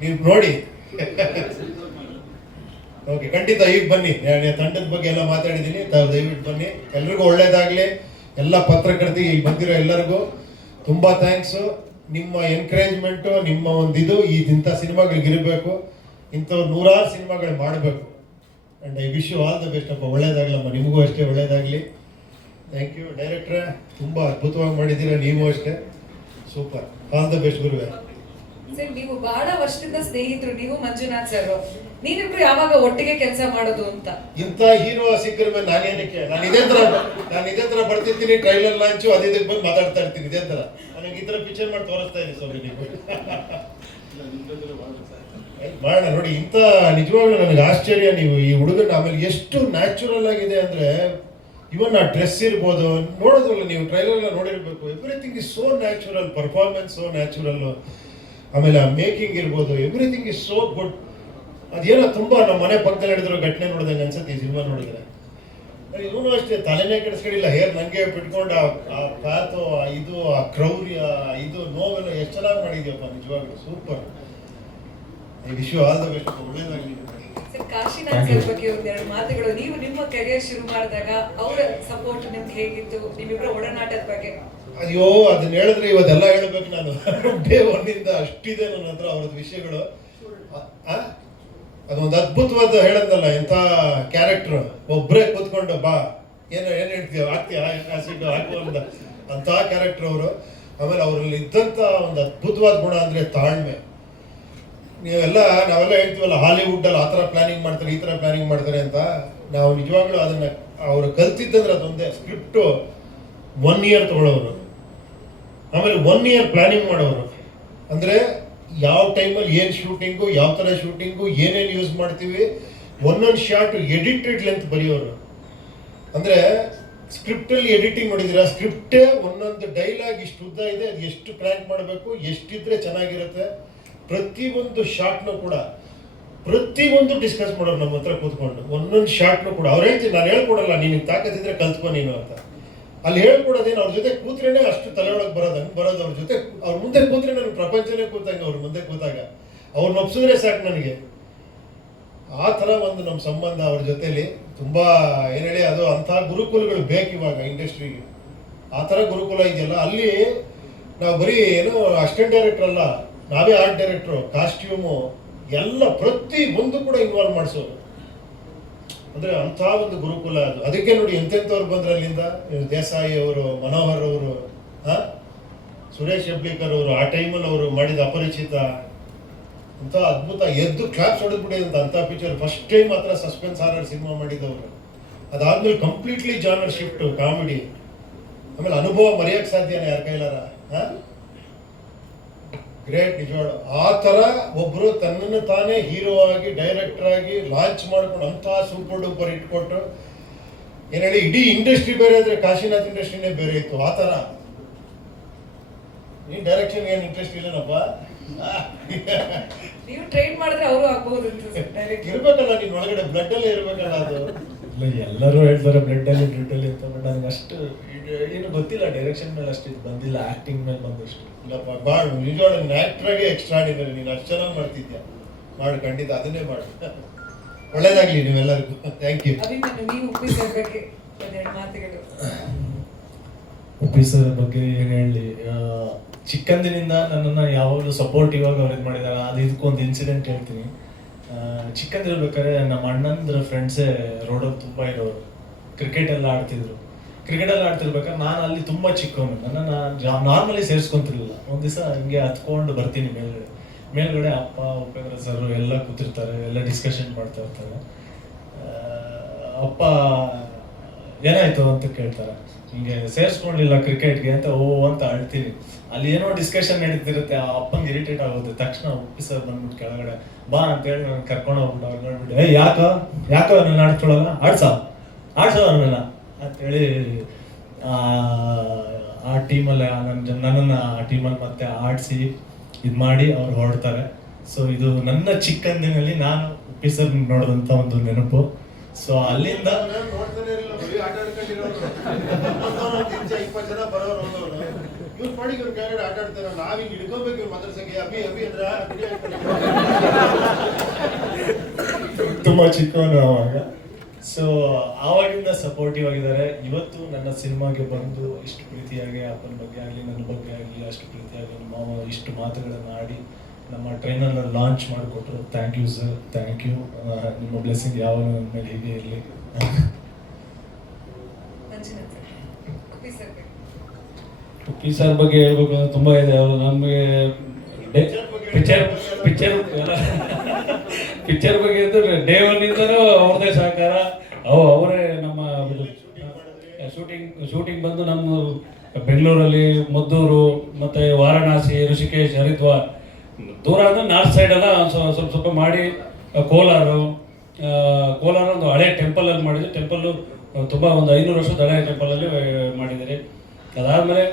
ನೀವು ನೋಡಿ. ಓಕೆ, ಖಂಡಿತ ಈಗ ಬನ್ನಿ. ತಂಡದ ಬಗ್ಗೆ ಎಲ್ಲ ಮಾತಾಡಿದ್ದೀನಿ, ದಯವಿಟ್ಟು ಬನ್ನಿ. ಎಲ್ರಿಗೂ ಒಳ್ಳೇದಾಗ್ಲಿ. ಎಲ್ಲ ಪತ್ರಕರ್ತರಿಗೆ ಇಲ್ಲಿ ಬಂದಿರೋ ಎಲ್ಲರಿಗೂ ತುಂಬಾ ಥ್ಯಾಂಕ್ಸು. ನಿಮ್ಮ ಎನ್ಕರೇಜ್ಮೆಂಟು, ನಿಮ್ಮ ಒಂದು ಇಂಥ ಸಿನಿಮಾಗಳಿಗೆ ಇರಬೇಕು. ಇಂಥವ್ರು 100 ಸಿನಿಮಾಗಳು ಮಾಡಬೇಕು. And I wish you all the best ಅಪ್ಪ. ಒಳ್ಳೇದಾಗಲಮ್ಮ, ನಿಮಗೂ ಅಷ್ಟೇ ಒಳ್ಳೇದಾಗಲಿ. ಥ್ಯಾಂಕ್ ಯು ಡೈರೆಕ್ಟ್ರೆ, ತುಂಬ ಅದ್ಭುತವಾಗಿ ಮಾಡಿದ್ದೀರಾ. ನೀವು ಅಷ್ಟೇ ಸೂಪರ್. ಆಲ್ ದ ಬೆಸ್ಟ್ ಗುರುವೆ. ಸರ್, ನೀವು ಬಹಳ ವರ್ಷದಿಂದ ಸ್ನೇಹಿತರು, ನೀವು ಮಂಜುನಾಥ್ ಸರ್. ನೀವಿಬ್ರು ಯಾವಾಗ ಒಟ್ಟಿಗೆ ಕೆಲಸ ಮಾಡೋದು ಅಂತ? ಇಂಥ ಹೀರೋ ಸಿಕ್ಕರ ಮೇಲೆ ನಾನೇನಕ್ಕೆ? ನಾನು ಇದೇ ತರ ಬರ್ತಿರ್ತೀನಿ, ಟ್ರೈಲರ್ ಲಾಂಚು ಅದು ಇದಕ್ಕೆ ಬಂದು ಮಾತಾಡ್ತಾ ಇರ್ತೀನಿ. ಇದೇ ತರ ನನಗೆ ಈ ತರ ಪಿಕ್ಚರ್ ಮಾಡಿ ತೋರಿಸ್ತಾ ಇದ್ದೀನಿ ಸ್ವಾಮಿ ನೀವು. ಮಾಡೋಣ ನೋಡಿ. ಇಂಥ ನಿಜವಾಗ್ಲೂ ನನಗೆ ಆಶ್ಚರ್ಯ. ನೀವು ಈ ಹುಡುಗನ ಆಮೇಲೆ ಎಷ್ಟು ನ್ಯಾಚುರಲ್ ಆಗಿದೆ ಅಂದ್ರೆ, ಇವನ್ ಆ ಡ್ರೆಸ್ ಇರ್ಬೋದು, ನೋಡೋದಲ್ಲ ನೀವು ಟ್ರೈಲರ್ ಎಲ್ಲ ನೋಡಿರ್ಬೇಕು. Everything is so natural, performance so natural. ಆಮೇಲೆ ಆ ಮೇಕಿಂಗ್ ಇರ್ಬೋದು, ಎವ್ರಿಥಿಂಗ್ ಇಸ್ ಸೋ ಗುಡ್. ಅದೇನೋ ತುಂಬಾ ನಮ್ಮ ಮನೆ ಪಕ್ಕದಲ್ಲಿ ನಡೆದಿರೋ ಘಟನೆ ನೋಡಿದಂಗೆ ಅನ್ಸುತ್ತೆ ಈ ಸಿನಿಮಾ ನೋಡಿದ್ರೆ. ಇವನು ಅಷ್ಟೇ ತಲೆನೇ ಕೆಡಿಸ್ಕೊಂಡಿಲ್ಲ. ಹೇರ್ ನಂಗೆ ಬಿಟ್ಕೊಂಡು ಆ ಪ್ಯಾಥೋ, ಆ ಕ್ರೌರ್ಯ, ನೋವೆಲ್ಲ ಎಷ್ಟು ಚೆನ್ನಾಗಿ ಮಾಡಿದ್ಯಪ್ಪ. ನಿಜವಾಗ್ಲೂ super. I wish you all the best. ಒಳ್ಳೇದಾಗಲಿ. ಸರ್, ಕಾಶಿನಾಥ್ ಸರ್ ಬಗ್ಗೆ ಒಂದೆರಡು ಮಾತುಗಳು. ನೀವು ನಿಮ್ಮ ಕೆರಿಯರ್ ಶುರು ಮಾಡಿದಾಗ ಅವರ ಸಪೋರ್ಟ್ ನಿಮ್ಗೆ ಹೇಗಿತ್ತು? ನಿಮ್ಮಿಬ್ಬರ ಒಡನಾಟದ ಬಗ್ಗೆ. ಅಯ್ಯೋ, ಅದನ್ನ ಹೇಳಿದ್ರೆ ಇವತ್ತೆಲ್ಲ ಹೇಳ್ಬೇಕು ನಾನು. ಡೇ ಒನ್ನಿಂದ ಅಷ್ಟಿದೆ ನನ್ನ ಹತ್ರ ಅವ್ರದ್ದು ವಿಷಯಗಳು. ಅದೊಂದು ಅದ್ಭುತವಾದ ಹೇಳಂದಲ್ಲ, ಎಂಥ ಕ್ಯಾರೆಕ್ಟರ್. ಒಬ್ಬರೇ ಕೂತ್ಕೊಂಡು ಬಾ ಏನು ಹೇಳ್ತೀವಿ ಹಾಕುವಂತ ಅಂಥ ಕ್ಯಾರೆಕ್ಟರ್ ಅವರು. ಆಮೇಲೆ ಅವರಲ್ಲಿ ಇದ್ದಂಥ ಒಂದು ಅದ್ಭುತವಾದ ಗುಣ ಅಂದರೆ ತಾಳ್ಮೆ. ನಾವೆಲ್ಲ ಹೇಳ್ತೀವಲ್ಲ, ಹಾಲಿವುಡ್ಡಲ್ಲಿ ಆ ಥರ ಪ್ಲಾನಿಂಗ್ ಮಾಡ್ತಾರೆ, ಈ ಥರ ಪ್ಲಾನಿಂಗ್ ಮಾಡ್ತಾರೆ ಅಂತ. ನಾವು ನಿಜವಾಗ್ಲೂ ಅದನ್ನು ಅವರು ಕಲ್ತಿದ್ದಂದ್ರೆ ಅದೊಂದೇ. ಸ್ಕ್ರಿಪ್ಟು 1 year ತಗೊಳ್ಳೋರು, ಆಮೇಲೆ 1 year ಪ್ಲಾನಿಂಗ್ ಮಾಡೋರು. ಅಂದರೆ ಯಾವ ಟೈಮಲ್ಲಿ ಏನು ಶೂಟಿಂಗು, ಯಾವ ಥರ ಶೂಟಿಂಗು, ಏನೇನು ಯೂಸ್ ಮಾಡ್ತೀವಿ, ಒಂದೊಂದು ಶಾರ್ಟ್ ಎಡಿಟೆಡ್ ಲೆಂತ್ ಬರೆಯೋರು. ಅಂದರೆ ಸ್ಕ್ರಿಪ್ಟಲ್ಲಿ ಎಡಿಟಿಂಗ್ ಮಾಡಿದ್ದೀರಾ, ಸ್ಕ್ರಿಪ್ಟೇ ಒಂದೊಂದು ಡೈಲಾಗ್ ಇಷ್ಟು ಉದ್ದ ಇದೆ, ಅದು ಎಷ್ಟು ಕ್ರ್ಯಾಂಕ್ ಮಾಡಬೇಕು, ಎಷ್ಟಿದ್ರೆ ಚೆನ್ನಾಗಿರುತ್ತೆ. ಪ್ರತಿಯೊಂದು ಶಾರ್ಟ್ನೂ ಕೂಡ ಪ್ರತಿಯೊಂದು ಡಿಸ್ಕಸ್ ಮಾಡೋರು ನಮ್ಮ ಹತ್ರ ಕೂತ್ಕೊಂಡು. ಒಂದೊಂದು ಶಾರ್ಟ್ನೂ ಕೂಡ ಅವ್ರು ಹೇಳ್ತೀನಿ, ನಾನು ಹೇಳ್ಕೊಡಲ್ಲ, ನಿನಗೆ ತಾಕತ್ತಿದ್ರೆ ಕಲ್ತ್ಕೊ ನೀನು ಅಂತ. ಅಲ್ಲಿ ಹೇಳ್ಕೊಡೋದೇನು, ಅವ್ರ ಜೊತೆ ಕೂತ್ರೇನೆ ಅಷ್ಟು ತಲೆ ಒಳಗೆ ಬರೋದು. ಹಂಗೆ ಬರೋದು ಅವ್ರ ಜೊತೆ. ಅವ್ರ ಮುಂದೆ ಕೂತ್ರೆ ನನಗೆ ಪ್ರಪಂಚನೇ ಕೂತಂಗೆ. ಅವ್ರ ಮುಂದೆ ಕೂತಾಗ ಅವ್ರನ್ನ ಒಪ್ಸಿದ್ರೆ ಸಾಕು ನನಗೆ. ಆ ಥರ ಒಂದು ನಮ್ಮ ಸಂಬಂಧ ಅವ್ರ ಜೊತೆಲಿ ತುಂಬ ಏನು ಹೇಳಿ, ಅದು ಅಂಥ ಗುರುಕುಲಗಳು ಬೇಕು ಇವಾಗ ಇಂಡಸ್ಟ್ರಿಗೆ. ಆ ಥರ ಗುರುಕುಲ ಇದೆಯಲ್ಲ, ಅಲ್ಲಿ ನಾವು ಬರೀ ಏನೋ ಅಸಿಸ್ಟೆಂಟ್ ಡೈರೆಕ್ಟರ್ ಅಲ್ಲ, ನಾವೇ ಆರ್ಟ್ ಡೈರೆಕ್ಟ್ರು, ಕಾಸ್ಟ್ಯೂಮು ಎಲ್ಲ ಪ್ರತಿ ಒಂದು ಕೂಡ ಇನ್ವಾಲ್ವ್ ಮಾಡಿಸೋದು. ಅಂದರೆ ಅಂಥ ಒಂದು ಗುರುಕುಲ ಅದು. ಅದಕ್ಕೆ ನೋಡಿ ಎಂತೆಂಥವ್ರು ಬಂದ್ರೆ ಅಲ್ಲಿಂದ. ದೇಸಾಯಿ ಅವರು, ಮನೋಹರ್ ಅವರು, ಸುರೇಶ್ ಹೆಬ್ಳಿಕರ್ ಅವರು, ಆ ಟೈಮಲ್ಲಿ ಅವರು ಮಾಡಿದ ಅಪರಿಚಿತ ಅಂತ ಅದ್ಭುತ. ಎದ್ದು ಕ್ಲಾಪ್ಸ್ ಹೊಡೆದ್ಬಿಟ್ಟಿದಂತ ಅಂಥ ಪಿಕ್ಚರ್. ಫಸ್ಟ್ ಟೈಮ್ ಮಾತ್ರ ಸಸ್ಪೆನ್ಸ್ ಹಾರರ್ ಸಿನಿಮಾ ಮಾಡಿದವರು. ಅದಾದ್ಮೇಲೆ ಕಂಪ್ಲೀಟ್ಲಿ ಜಾನರ್ ಶಿಫ್ಟ್, ಕಾಮಿಡಿ. ಆಮೇಲೆ ಅನುಭವ ಮರೆಯೋಕ್ಕೆ ಸಾಧ್ಯನೇ ಯಾರ ಕೈಲಾರ. ಗ್ರೇಟ್ ನಿಜವಾಳು. ಆ ಥರ ಒಬ್ಬರು ತನ್ನನ್ನು ತಾನೇ ಹೀರೋ ಆಗಿ, ಡೈರೆಕ್ಟರ್ ಆಗಿ ಲಾಂಚ್ ಮಾಡ್ಕೊಂಡು ಅಂಥ ಸೂಪರ್ ಡೂಪರ್ ಇಟ್ಕೊಟ್ಟು ಏನು ಹೇಳಿ, ಇಡೀ ಇಂಡಸ್ಟ್ರಿ ಬೇರೆ ಇದ್ರೆ ಕಾಶಿನಾಥ್ ಇಂಡಸ್ಟ್ರಿನೇ ಬೇರೆ ಇತ್ತು. ಆ ಥರ ನೀನು ಡೈರೆಕ್ಷನ್ ಏನು ಇಂಟ್ರೆಸ್ಟ್ ಇಲ್ಲನಪ್ಪ? ನೀವು ಟ್ರೈನ್ ಮಾಡಿದ್ರೆ ಅವರು ಆಗ್ಬಹುದು ಅಂತ ಸರ್ ಡೈರೆಕ್ಟ್ ಇರ್ಬೇಕಲ್ಲ, ನಿನ್ ಒಳಗಡೆ ಬ್ಲಡ್ ಅಲ್ಲೇ ಇರ್ಬೇಕಲ್ಲ ಅದು. ಇಲ್ಲ, ಎಲ್ಲರೂ ಹೇಳ್ತಾರೆ ಬ್ಲಡ್ ಅಲ್ಲಿ ಅಂತ, ಬಟ್ ನನಗೆ ಅಷ್ಟು ಏನು ಗೊತ್ತಿಲ್ಲ, ಡೈರೆಕ್ಷನ್ ಮೇಲೆ ಅಷ್ಟು ಇದು ಬಂದಿಲ್ಲ, ಆಕ್ಟಿಂಗ್ ಮೇಲೆ ಬಂದಷ್ಟು. ಇಲ್ಲಪ್ಪ, ಮಾಡು ನಿಜವಾದ ಆಕ್ಟರ್ಗೆ ಎಕ್ಸ್ಟ್ರಾಡಿನರಿ. ನೀನು ಅಷ್ಟು ಚೆನ್ನಾಗಿ ಮಾಡ್ತಿದ್ಯಾ, ಮಾಡು, ಖಂಡಿತ ಅದನ್ನೇ ಮಾಡು. ಒಳ್ಳೇದಾಗ್ಲಿ ನೀವೆಲ್ಲರಿಗೂ. Thank you. ಅಭಿಮನ್ಯು, ನೀವು ಉಪ್ಪಿ ಸರ್ ಬಗ್ಗೆ ಒಂದೆರಡು ಮಾತುಗಳು. ಉಪ್ಪಿ ಸರ್ ಬಗ್ಗೆ ಏನು ಹೇಳಿ, ಚಿಕ್ಕಂದಿನಿಂದ ನನ್ನನ್ನು ಯಾವಾಗಲೂ ಸಪೋರ್ಟಿವ್ ಆಗಿ ಅವ್ರು ಇದು ಮಾಡಿದ್ದಾರೆ. ಅದು ಇದಕ್ಕೊಂದು ಇನ್ಸಿಡೆಂಟ್ ಹೇಳ್ತೀನಿ. ಚಿಕ್ಕಂದಿರ್ಬೇಕಾದ್ರೆ ನಮ್ಮ ಅಣ್ಣಂದ್ರ ಫ್ರೆಂಡ್ಸೇ ರೋಡಲ್ಲಿ ತುಂಬ ಇರೋರು, ಕ್ರಿಕೆಟ್ ಎಲ್ಲ ಆಡ್ತಿರ್ಬೇಕಾದ್ರೆ ನಾನು ಅಲ್ಲಿ ತುಂಬ ಚಿಕ್ಕವನು, ನನ್ನನ್ನು ನಾರ್ಮಲಿ ಸೇರಿಸ್ಕೊಂತಿರ್ಲಿಲ್ಲ. ಒಂದು ದಿವಸ ಹಿಂಗೆ ಹತ್ಕೊಂಡು ಬರ್ತೀನಿ ಮೇಲ್ಗಡೆ ಅಪ್ಪ, ಉಪೇಂದ್ರ ಸರ್ ಎಲ್ಲ ಕೂತಿರ್ತಾರೆ, ಎಲ್ಲ ಡಿಸ್ಕಷನ್ ಮಾಡ್ತಾ ಇರ್ತಾರೆ. ಅಪ್ಪ ಏನಾಯ್ತು ಅಂತ ಕೇಳ್ತಾರೆ, ಹಿಂಗೆ ಸೇರಿಸ್ಕೊಂಡಿಲ್ಲ ಕ್ರಿಕೆಟ್ಗೆ ಅಂತ. ಓ ಅಂತ ಅಳ್ತೀನಿ. ಅಲ್ಲಿ ಏನೋ ಡಿಸ್ಕಷನ್ ನಡೀತಿರುತ್ತೆ, ಆ ಅಪ್ಪಂಗೆ ಇರಿಟೇಟ್ ಆಗುತ್ತೆ. ತಕ್ಷಣ ಉಪ್ಪಿ ಸರ್ ಬಂದ್ಬಿಟ್ಟು ಕೆಳಗಡೆ ಬಾ ಅಂತೇಳಿ ನಾನು ಕರ್ಕೊಂಡು ಹೋಗ್ಬಿಟ್ಟು ಅವ್ರು ನೋಡ್ಬಿಟ್ಟು, ಯಾಕೋ ನನ್ನ ಆಡ್ಕೊಳಲ್ಲ, ಆಡ್ಸೋ ನನ್ನನ್ನು ಅಂತೇಳಿ ಆ ಟೀಮಲ್ಲಿ ನನ್ನನ್ನು ಆ ಟೀಮಲ್ಲಿ ಮತ್ತೆ ಆಡಿಸಿ ಇದು ಮಾಡಿ ಅವ್ರು ಹೊರಡ್ತಾರೆ. ಸೊ ಇದು ನನ್ನ ಚಿಕ್ಕಂದಿನಲ್ಲಿ ನಾನು ಉಪ್ಪಿ ಸರ್ ನೋಡಿದಂಥ ಒಂದು ನೆನಪು. ಸೊ ಅಲ್ಲಿಂದ ನೋಡ್ತಾನೆ ಇರಲಿಲ್ಲ, ಬರೀ ಆಟ ಆಡ್ಕೊಂಡಿರೋರು. 20 ಜನ ಬರೋರು ಹೋಗೋರು. ಇವ್ರು ಮಾಡಿ ಇವ್ರು ಕೆಳಗಡೆ ಆಟ ಆಡ್ತಾರೆ. ನಾವ್ ಹಿಂಗ್ ಹಿಡ್ಕೋಬೇಕು ಇವ್ರು ಮದ್ರಸಕ್ಕೆ. ಅಭಿ ಅಂದ್ರೆ ತುಂಬಾ ಚಿಕ್ಕವನು ಅವಾಗ. ಸೊ ಆವಾಗಿಂದ ಸಪೋರ್ಟಿವ್ ಆಗಿದ್ದಾರೆ. ಇವತ್ತು ನನ್ನ ಸಿನಿಮಾಗೆ ಬಂದು ಇಷ್ಟು ಪ್ರೀತಿಯಾಗಿ ಅಪ್ಪನ ಬಗ್ಗೆ ಆಗಲಿ ನನ್ನ ಬಗ್ಗೆ ಆಗಲಿ ಅಷ್ಟು ಪ್ರೀತಿಯಾಗಿ ನಮ್ಮ ಮಾವ ಇಷ್ಟು ಮಾತುಗಳನ್ನು ಆಡಿ ನಮ್ಮ ಟ್ರೈನರ್ನ ಲಾಂಚ್ ಮಾಡಿಕೊಟ್ರು. Thank you sir, thank you. ನಿಮ್ಮ ಬ್ಲೆಸ್ಸಿಂಗ್ ಯಾವಾಗ ನನ್ನ ಮೇಲೆ ಹೀಗೆ ಇರಲಿ. ಉಪ್ಪಿ ಸರ್ ಬಗ್ಗೆ ಹೇಳ್ಬೇಕು ಅಂದ್ರೆ ತುಂಬ ಇದೆ. ಅವರು ನಮಗೆ ಪಿಕ್ಚರ್ ಬಗ್ಗೆ ಅಂದ್ರೆ ಡೇ ಒನ್ನಿಂದನೂ ಅವ್ರದೇ ಸಹಕಾರ. ಅವರೇ ನಮ್ಮ ಶೂಟಿಂಗ್ ಬಂದು ನಮ್ಮ ಬೆಂಗಳೂರಲ್ಲಿ ಮದ್ದೂರು ಮತ್ತು ವಾರಣಾಸಿ, ಋಷಿಕೇಶ್, ಹರಿದ್ವಾರ್, ದೂರ ಅಂದರೆ ನಾರ್ತ್ ಸೈಡೆಲ್ಲ ಸ್ವಲ್ಪ ಮಾಡಿ ಕೋಲಾರ ಒಂದು ಹಳೆ ಟೆಂಪಲಲ್ಲಿ ಮಾಡಿದ್ವಿ. ಟೆಂಪಲ್ಲು ತುಂಬ ಒಂದು 500 ವರ್ಷದ ಹಳೆ ಟೆಂಪಲಲ್ಲಿ ಮಾಡಿದ್ದೀರಿ. ಅದಾದಮೇಲೆ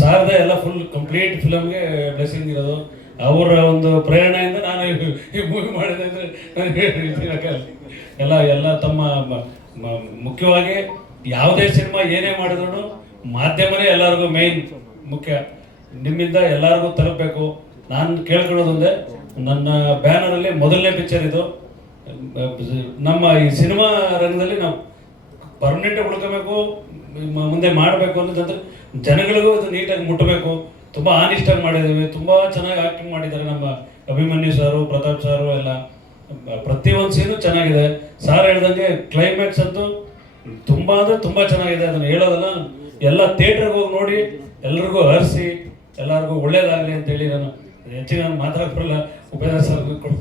ಸಾರದ ಎಲ್ಲ ಫುಲ್ ಕಂಪ್ಲೀಟ್ ಫಿಲಮ್ಗೆ ಬ್ಲೆಸ್ಸಿಂಗ್ ಇರೋದು. ಅವರ ಒಂದು ಪ್ರೇರಣೆಯಿಂದ ನಾನು ಈ ಮೂವಿ ಮಾಡಿದೆ ಅಂದರೆ ನನಗೆ ಎಲ್ಲ ತಮ್ಮ ಮುಖ್ಯವಾಗಿ ಯಾವುದೇ ಸಿನಿಮಾ ಏನೇ ಮಾಡಿದ್ರು ಮಾಧ್ಯಮನೇ ಎಲ್ಲರಿಗೂ ಮೇಯ್ನ್ ಮುಖ್ಯ. ನಿಮ್ಮಿಂದ ಎಲ್ಲರಿಗೂ ತಲುಪಬೇಕು. ನಾನು ಕೇಳ್ಕೊಳ್ಳೋದೊಂದೇ, ನನ್ನ ಬ್ಯಾನರಲ್ಲಿ ಮೊದಲನೇ ಪಿಕ್ಚರ್ ಇದು. ನಮ್ಮ ಈ ಸಿನಿಮಾ ರಂಗದಲ್ಲಿ ನಾವು ಪರ್ಮನೆಂಟ್ ಉಳ್ಕೋಬೇಕು, ಮುಂದೆ ಮಾಡಬೇಕು ಅನ್ನೋದಂದ್ರೆ ಜನಗಳಿಗೂ ಅದು ನೀಟಾಗಿ ಮುಟ್ಟಬೇಕು. ತುಂಬ ಆನೆಸ್ಟಾಗಿ ಮಾಡಿದ್ದೀವಿ, ತುಂಬ ಚೆನ್ನಾಗಿ ಆ್ಯಕ್ಟಿಂಗ್ ಮಾಡಿದ್ದಾರೆ ನಮ್ಮ ಅಭಿಮನ್ಯು ಸಾರು, ಪ್ರತಾಪ್ ಸಾರು ಎಲ್ಲ. ಪ್ರತಿಯೊಂದು ಸೀನು ಚೆನ್ನಾಗಿದೆ. ಸಾರ್ ಹೇಳ್ದಂಗೆ ಕ್ಲೈಮ್ಯಾಕ್ಸ್ ಅಂತೂ ತುಂಬ ಅಂದರೆ ತುಂಬ ಚೆನ್ನಾಗಿದೆ. ಅದನ್ನು ಹೇಳೋದಲ್ಲ, ಎಲ್ಲ ಥಿಯೇಟ್ರಿಗೆ ಹೋಗಿ ನೋಡಿ ಎಲ್ರಿಗೂ ಹರಿಸಿ ಎಲ್ಲರಿಗೂ ಒಳ್ಳೇದಾಗಲಿ ಅಂತೇಳಿ ನಾನು ಹೆಚ್ಚಿಗೆ ನಾನು ಮಾತಾಡಕ್ಕೆ ಬರಲ್ಲ. ಉಪೇಂದ್ರ ಸರ್ಗೂ ಕೊಡು.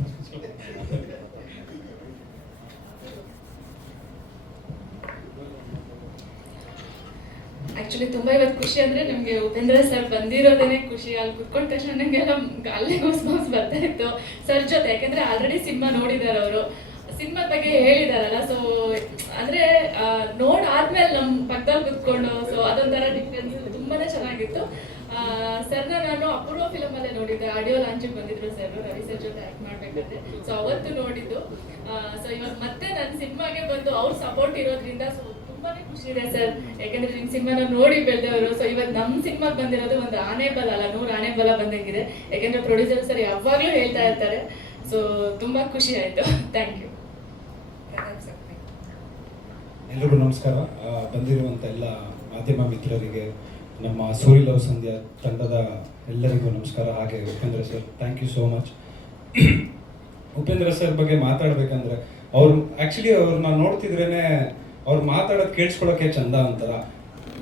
ಆಕ್ಚುಲಿ ತುಂಬಾ ಇವತ್ತು ಖುಷಿ ಅಂದ್ರೆ ನಮ್ಗೆ ಉಪೇಂದ್ರ ಸರ್ ಬಂದಿರೋದೇನೆ ಖುಷಿ. ಅಲ್ಲಿ ಕುತ್ಕೊಂಡ ತಕ್ಷಣ ನಂಗೆಲ್ಲ ಅಲ್ಲೇ ಗೋಸ್ಬಾಸ್ ಬರ್ತಾ ಇತ್ತು ಸರ್ ಜೊತೆ. ಯಾಕಂದ್ರೆ ಆಲ್ರೆಡಿ ಸಿನಿಮಾ ನೋಡಿದಾರೆ ಅವರು, ಸಿನಿಮಾ ಬಗ್ಗೆ ಹೇಳಿದಾರಲ್ಲ. ಸೊ ಅಂದ್ರೆ ನೋಡಾದ್ಮೇಲೆ ನಮ್ ಪಕ್ಕದಲ್ಲಿ ಕುತ್ಕೊಂಡು ಸೊ ಅದೊಂಥರ ಡಿಫ್ರೆನ್ಸ್ ತುಂಬಾನೇ ಚೆನ್ನಾಗಿತ್ತು. ಸರ್ನ ನಾನು ಅಪೂರ್ವ ಫಿಲಮ್ ಅಲ್ಲೇ ನೋಡಿದ್ದೆ. ಆಡಿಯೋ ಲಾಂಚಿಗೆ ಬಂದಿದ್ರು ಸರ್, ರವಿ ಸರ್ ಜೊತೆ ಆಕ್ಟ್ ಮಾಡ್ಬೇಕಾದ್ರೆ. ಸೊ ಅವತ್ತು ನೋಡಿದ್ದು. ಸೊ ಇವಾಗ ಮತ್ತೆ ನನ್ನ ಸಿನಿಮಾಗೆ ಬಂದು ಅವ್ರ ಸಪೋರ್ಟ್ ಇರೋದ್ರಿಂದ ಸೊ ತುಂಬಾನೇ ಖುಷಿ ಇದೆ ಸರ್. ಯಾಕಂದ್ರೆ ನಿಮ್ ಸಿನಿಮಾನ ನೋಡಿ ಬೆಳೆದವರು. ಸೊ ಇವತ್ತು ನಮ್ ಸಿನಿಮಾಗೆ ಬಂದಿರೋದು ಒಂದು ಆನೆ ಬಲ ಅಲ್ಲ, 100 ಆನೆ ಬಲ ಬಂದಂಗಿದೆ. ಯಾಕಂದ್ರೆ ಪ್ರೊಡ್ಯೂಸರ್ ಸರ್ ಯಾವಾಗ್ಲೂ ಹೇಳ್ತಾ ಇರ್ತಾರೆ. ಸೊ ತುಂಬಾ ಖುಷಿ ಆಯ್ತು. Thank you. ಎಲ್ರಿಗೂ ನಮಸ್ಕಾರ. ಬಂದಿರುವಂಥ ಎಲ್ಲ ಮಾಧ್ಯಮ ಮಿತ್ರರಿಗೆ, ನಮ್ಮ ಸೂರಿ ಲವ್ ಸಂಧ್ಯಾ ತಂಡದ ಎಲ್ಲರಿಗೂ ನಮಸ್ಕಾರ. ಹಾಗೆ Upendra sir, thank you so much. Upendra sir ಬಗ್ಗೆ ಮಾತಾಡ್ಬೇಕಂದ್ರೆ ಅವ್ರು ಅವ್ರನ್ನ ನೋಡ್ತಿದ್ರೇನೆ ಅವ್ರು ಮಾತಾಡೋದು ಕೇಳಿಸ್ಕೊಳ್ಳೋಕೆ ಚಂದ ಅಂತಾರ.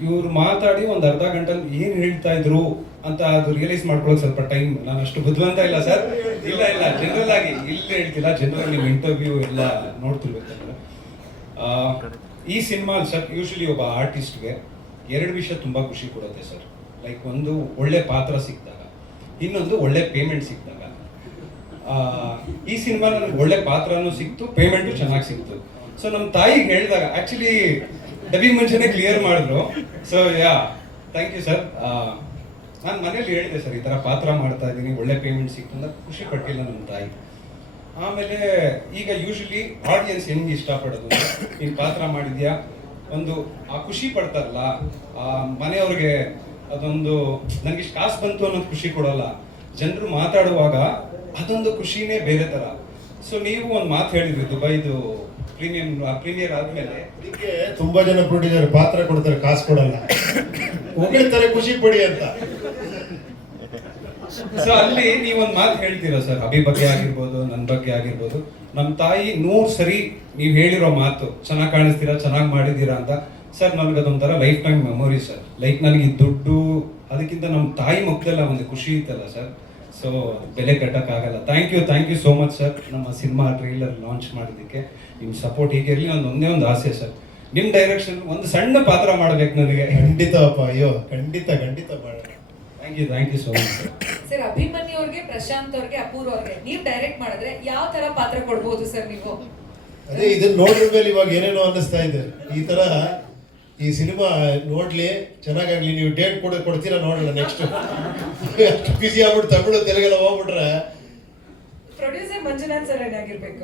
ಇವ್ರು ಮಾತಾಡಿ ಒಂದು ಅರ್ಧ ಗಂಟೆಲಿ ಏನು ಹೇಳ್ತಾ ಇದ್ರು ಅಂತ ಅದು ರಿಯಲೈಸ್ ಮಾಡ್ಕೊಳ್ಳೋಕೆ ಸ್ವಲ್ಪ ಟೈಮ್. ನಾನು ಅಷ್ಟು ಬುದ್ಧಿವಂತ ಇಲ್ಲ ಸರ್. ಇಲ್ಲ ಜನರಲ್ ಆಗಿ ಇಲ್ಲಿ ಹೇಳ್ತಿಲ್ಲ, ಜನರಲ್ ನೀವು ಇಂಟರ್ವ್ಯೂ ಎಲ್ಲ ನೋಡ್ತಿರ್ಬೇಕಂದ್ರೆ ಈ ಸಿನಿಮಾ ಸರ್ ಯೂಶಲಿ ಒಬ್ಬ ಆರ್ಟಿಸ್ಟ್ಗೆ 2 ವಿಷಯ ತುಂಬ ಖುಷಿ ಕೊಡುತ್ತೆ ಸರ್. ಲೈಕ್ ಒಂದು ಒಳ್ಳೆ ಪಾತ್ರ ಸಿಕ್ಕಿದಾಗ, ಇನ್ನೊಂದು ಒಳ್ಳೆ ಪೇಮೆಂಟ್ ಸಿಕ್ಕಿದಾಗ. ಈ ಸಿನಿಮಾ ನನಗೆ ಒಳ್ಳೆ ಪಾತ್ರನೂ ಸಿಕ್ತು, ಪೇಮೆಂಟು ಚೆನ್ನಾಗಿ ಸಿಕ್ತು. ಸೊ ನಮ್ಮ ತಾಯಿಗೆ ಹೇಳಿದಾಗ ಡಬ್ಬಿಂಗ್ ಮುಂಚೆನೆ ಕ್ಲಿಯರ್ ಮಾಡಿದ್ರು. So thank you sir. ನಾನು ಮನೇಲಿ ಹೇಳಿದೆ ಸರ್ ಈ ಥರ ಪಾತ್ರ ಮಾಡ್ತಾ ಇದ್ದೀನಿ, ಒಳ್ಳೆ ಪೇಮೆಂಟ್ ಸಿಕ್ತು ಅಂತ ಖುಷಿ ಪಟ್ಟಿಲ್ಲ ನಮ್ಮ ತಾಯಿ. ಆಮೇಲೆ ಈಗ ಯೂಶಲಿ ಆಡಿಯನ್ಸ್ ಹೆಂಗೆ ಇಷ್ಟಪಡೋದು, ನೀನು ಪಾತ್ರ ಮಾಡಿದ್ಯಾ ಒಂದು ಆ ಖುಷಿ ಪಡ್ತಾರಲ್ಲ, ಆ ಮನೆಯವ್ರಿಗೆ ಅದೊಂದು ನನಗೆ ಇಷ್ಟು ಕಾಸು ಬಂತು ಅನ್ನೋದು ಖುಷಿ ಕೊಡೋಲ್ಲ. ಜನರು ಮಾತಾಡುವಾಗ ಅದೊಂದು ಖುಷಿನೇ ಬೇರೆ ಥರ. ಸೊ ನೀವು ಒಂದು ಮಾತು ಹೇಳಿದ್ರಿ, ದುಬೈದು ಪ್ರೀಮಿಯರ್ ಆದ್ಮೇಲೆ ಅದಕ್ಕೆ ತುಂಬಾ ಜನ ಪ್ರೊಡ್ಯೂಸರ್ ಪಾತ್ರ ಕೊಡ್ತಾರೆ, ಕಾಸು ಕೊಡಲ್ಲ, ಹೊಗಳ್ತಾರೆ ಖುಷಿ ಪಡಿ ಅಂತ. ಸೊ ಅಲ್ಲಿ ನೀವೊಂದು ಮಾತು ಹೇಳ್ತೀರಾ ಸರ್, ಅಭಿ ಬಗ್ಗೆ ಆಗಿರ್ಬೋದು, ನನ್ನ ಬಗ್ಗೆ ಆಗಿರ್ಬೋದು, ನಮ್ಮ ತಾಯಿ 100 ಸರಿ ನೀವು ಹೇಳಿರೋ ಮಾತು, ಚೆನ್ನಾಗಿ ಕಾಣಿಸ್ತೀರಾ, ಚೆನ್ನಾಗಿ ಮಾಡಿದ್ದೀರಾ ಅಂತ. ಸರ್ ನನಗದೊಂಥರ life time memory sir. Like ನನಗೆ ಈ ದುಡ್ಡು ಅದಕ್ಕಿಂತ ನಮ್ಮ ತಾಯಿ ಮಕ್ಕಳೆಲ್ಲ ಒಂದು ಖುಷಿ ಇತ್ತಲ್ಲ ಸರ್, ಸೊ ಬೆಲೆ ಕಟ್ಟಕ್ಕಾಗಲ್ಲ. Thank you so much sir, ನಮ್ಮ ಸಿನಿಮಾ ಟ್ರೈಲರ್ ಲಾಂಚ್ ಮಾಡೋದಕ್ಕೆ ನಿಮ್ಮ ಸಪೋರ್ಟ್ ಹೀಗೆ ಇರಲಿ. ನನ್ನ ಒಂದೇ ಒಂದು ಆಸೆ ಸರ್, ನಿಮ್ಮ ಡೈರೆಕ್ಷನ್ ಒಂದು ಸಣ್ಣ ಪಾತ್ರ ಮಾಡಬೇಕು ನನಗೆ. ಖಂಡಿತ ಅಪ್ಪ, ಅಯ್ಯೋ ಖಂಡಿತ ಮಾಡೋಣ. Thank you so much sir. Sir Abhimanyu ಅವ್ರಿಗೆ, ಪ್ರಶಾಂತ್ ಅವ್ರಿಗೆ, ಅಪೂರ್ವ ಅವ್ರಿಗೆ ನೀವು ಡೈರೆಕ್ಟ್ ಮಾಡಿದ್ರೆ ಯಾವ ತರ ಪಾತ್ರ ಕೊಡ್ಬೋದು ಸರ್ ನೀವು? ಅದೇ ಇದನ್ನ ನೋಡಿದ ಮೇಲೆ ಇವಾಗ ಏನೇನೋ ಅನ್ನಿಸ್ತಾ ಇದೆ. ಈ ತರ ಈ ಸಿನಿಮಾ ನೋಡ್ಲಿ, ಚೆನ್ನಾಗಾಗ್ಲಿ. ನೀವು ಡೇಟ್ ಕೊಡ್ತೀರಾ ನೋಡೋಣ ನೆಕ್ಸ್ಟ್. ಅಷ್ಟು ಬಿಸಿ ಆಗ್ಬಿಟ್ಟು ತಮಿಳು ತೆಲುಗೆಲ್ಲ ಹೋಗ್ಬಿಟ್ರೆ ಪ್ರೊಡ್ಯೂಸರ್ ಮಂಜುನಾಥ್ ಸರ್ ಏನಾಗಿರ್ಬೇಕು?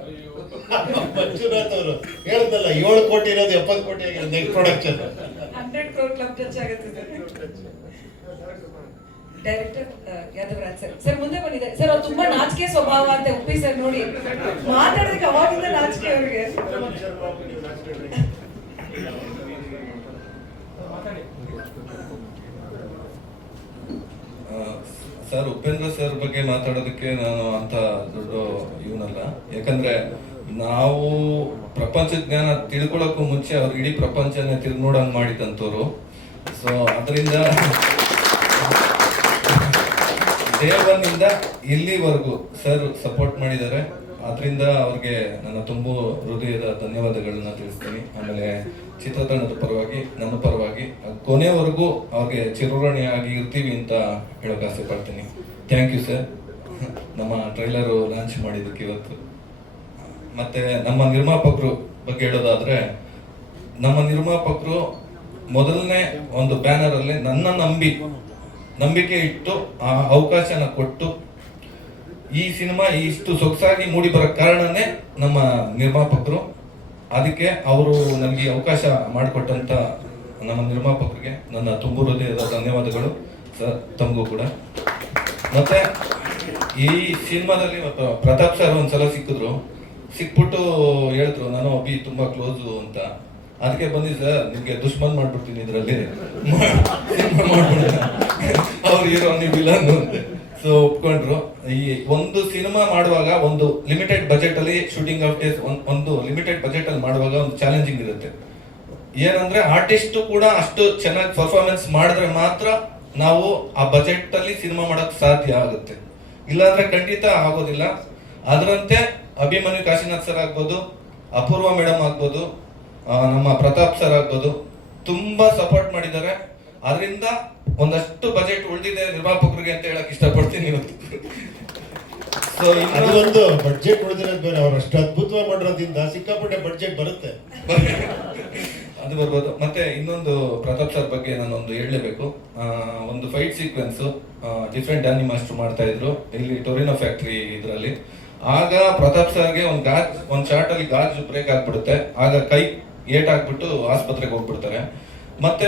ಮಂಜುನಾಥ್ ಅವರು ಹೇಳಿದ್ನಲ್ಲ, 7 ಕೋಟಿ ಇರೋದು 70 ಕೋಟಿ ಆಗಿರೋದು next production. 100 crore club touch ಆಗುತ್ತೆ sir. Director Yadavraj sir. Sir ಮುಂದೆ ಬಂದಿದೆ ಸರ್, ಅವ್ರು ತುಂಬಾ ನಾಚಿಕೆ ಸ್ವಭಾವ ಅಂತ ಉಪ್ಪಿ ಸರ್ ನೋಡಿ ಮಾತಾಡೋದಕ್ಕೆ ಅವಾಗಿಂದ ನಾಚಿಕೆ ಅವ್ರಿಗೆ. ಸರ್, ಉಪೇಂದ್ರ ಸರ್ ಬಗ್ಗೆ ಮಾತಾಡೋದಕ್ಕೆ ನಾನು ಅಂತ ದೊಡ್ಡ ಇವನಲ್ಲ. ಯಾಕಂದ್ರೆ ನಾವು ಪ್ರಪಂಚ ಜ್ಞಾನ ತಿಳ್ಕೊಳ್ಳೋಕ್ಕೂ ಮುಂಚೆ ಅವ್ರು ಇಡೀ ಪ್ರಪಂಚನೇ ತಿರುಗಿ ನೋಡಂಗ್ ಮಾಡಿದಂಥವ್ರು. ಸೊ ಅದರಿಂದ ದೇವನಿಂದ ಇಲ್ಲಿವರೆಗೂ ಸರ್ ಸಪೋರ್ಟ್ ಮಾಡಿದ್ದಾರೆ. ಅದರಿಂದ ಅವ್ರಿಗೆ ನನ್ನ ತುಂಬು ಹೃದಯದ ಧನ್ಯವಾದಗಳನ್ನ ತಿಳಿಸ್ತೀನಿ. ಆಮೇಲೆ ಚಿತ್ರತಂಡದ ಪರವಾಗಿ, ನನ್ನ ಪರವಾಗಿ ಕೊನೆವರೆಗೂ ಅವ್ರಿಗೆ ಚಿರಋಣಿಯಾಗಿ ಇರ್ತೀವಿ ಅಂತ ಹೇಳೋಕೆ ಆಸೆ ಪಡ್ತೀನಿ. ಥ್ಯಾಂಕ್ ಯು ಸರ್, ನಮ್ಮ ಟ್ರೈಲರು ಲಾಂಚ್ ಮಾಡಿದ್ದಕ್ಕೆ ಇವತ್ತು. ಮತ್ತೆ ನಮ್ಮ ನಿರ್ಮಾಪಕರು ಬಗ್ಗೆ ಹೇಳೋದಾದ್ರೆ, ನಮ್ಮ ನಿರ್ಮಾಪಕರು ಮೊದಲನೇ ಒಂದು ಬ್ಯಾನರ್ ಅಲ್ಲಿ ನನ್ನ ನಂಬಿಕೆ ಇಟ್ಟು ಆ ಅವಕಾಶನ ಕೊಟ್ಟು ಈ ಸಿನಿಮಾ ಇಷ್ಟು ಸೊಗಸಾಗಿ ಮೂಡಿ ಬರೋ ಕಾರಣನೇ ನಮ್ಮ ನಿರ್ಮಾಪಕರು. ಅದಕ್ಕೆ ಅವರು ನನಗೆ ಅವಕಾಶ ಮಾಡಿಕೊಟ್ಟಂತ ನಮ್ಮ ನಿರ್ಮಾಪಕರಿಗೆ ನನ್ನ ತುಂಬು ಹೃದಯದ ಧನ್ಯವಾದಗಳು ಸರ್, ತಮಗೂ ಕೂಡ. ಮತ್ತೆ ಈ ಸಿನಿಮಾದಲ್ಲಿ ಪ್ರತಾಪ್ ಸರ್ ಒಂದ್ಸಲ ಸಿಕ್ಬಿಟ್ಟು ಹೇಳಿದ್ರು, ನಾನು ಅಭಿ ತುಂಬಾ ಕ್ಲೋಸು ಅಂತ. ಅದಕ್ಕೆ ಬಂದಿದ್ದ ಸರ್, ನಿಮ್ಗೆ ದುಶ್ಮನ್ ಮಾಡ್ಬಿಡ್ತೀನಿ ಇದರಲ್ಲಿ, ಅವ್ರು ಹೀರೋ ನೀವು ವಿಲನ್ ಅಂತೆ. ಸೊ ಒಪ್ಕೊಂಡ್ರು. ಈ ಒಂದು ಸಿನಿಮಾ ಮಾಡುವಾಗ ಒಂದು ಲಿಮಿಟೆಡ್ ಬಜೆಟ್ ಅಲ್ಲಿ ಶೂಟಿಂಗ್ ಆಫ್ ಡೇಸ್, ಒಂದು ಲಿಮಿಟೆಡ್ ಬಜೆಟ್ ಅಲ್ಲಿ ಮಾಡುವಾಗ ಒಂದು ಚಾಲೆಂಜಿಂಗ್ ಇರುತ್ತೆ. ಏನಂದ್ರೆ ಆರ್ಟಿಸ್ಟ್ ಕೂಡ ಅಷ್ಟು ಚೆನ್ನಾಗಿ ಪರ್ಫಾರ್ಮೆನ್ಸ್ ಮಾಡಿದ್ರೆ ಮಾತ್ರ ನಾವು ಆ ಬಜೆಟ್ ಅಲ್ಲಿ ಸಿನಿಮಾ ಮಾಡಕ್ ಸಾಧ್ಯ ಆಗುತ್ತೆ, ಇಲ್ಲಾಂದ್ರೆ ಖಂಡಿತ ಆಗೋದಿಲ್ಲ. ಅದರಂತೆ ಅಭಿಮನ್ಯು ಕಾಶಿನಾಥ್ ಸರ್ ಆಗ್ಬೋದು, ಅಪೂರ್ವ ಮೇಡಮ್ ಆಗ್ಬೋದು, ನಮ್ಮ ಪ್ರತಾಪ್ ಸರ್ ಆಗ್ಬೋದು, ತುಂಬಾ ಸಪೋರ್ಟ್ ಮಾಡಿದ್ದಾರೆ. ಅದರಿಂದ ಒಂದಷ್ಟು ಬಜೆಟ್ ಉಳಿದಿದೆ ನಿರ್ಮಾಪಕರಿಗೆ ಅಂತ ಹೇಳಕ್ ಇಷ್ಟಪಡ್ತೀನಿ ಇವತ್ತು. ಸೊ ಅದು ಒಂದು ಬಡ್ಜೆಟ್ ಉಳಿದಿರೋದು ಬೇರೆ, ಅವ್ರು ಅಷ್ಟು ಅದ್ಭುತವಾಗಿ ಮಾಡಿರೋದ್ರಿಂದ ಸಿಕ್ಕಾಪಟ್ಟೆ ಬಡ್ಜೆಟ್ ಬರುತ್ತೆ, ಅದು ಬರ್ಬೋದು. ಮತ್ತೆ ಇನ್ನೊಂದು ಪ್ರತಾಪ್ ಸರ್ ಬಗ್ಗೆ ನಾನೊಂದು ಹೇಳಲೇಬೇಕು. ಒಂದು fight sequence different Danny master ಮಾಡ್ತಾ ಇದ್ರು ಇಲ್ಲಿ ಟೊರಿನೋ ಫ್ಯಾಕ್ಟ್ರಿ ಇದರಲ್ಲಿ. ಆಗ ಪ್ರತಾಪ್ ಸರ್ಗೆ ಒಂದು ಶಾರ್ಟ್ ಅಲ್ಲಿ ಗಾಜು ಬ್ರೇಕ್ ಆಗ್ಬಿಡುತ್ತೆ. ಆಗ ಕೈ ಏಟ್ ಹಾಕ್ಬಿಟ್ಟು ಆಸ್ಪತ್ರೆಗೆ ಹೋಗ್ಬಿಡ್ತಾರೆ. ಮತ್ತೆ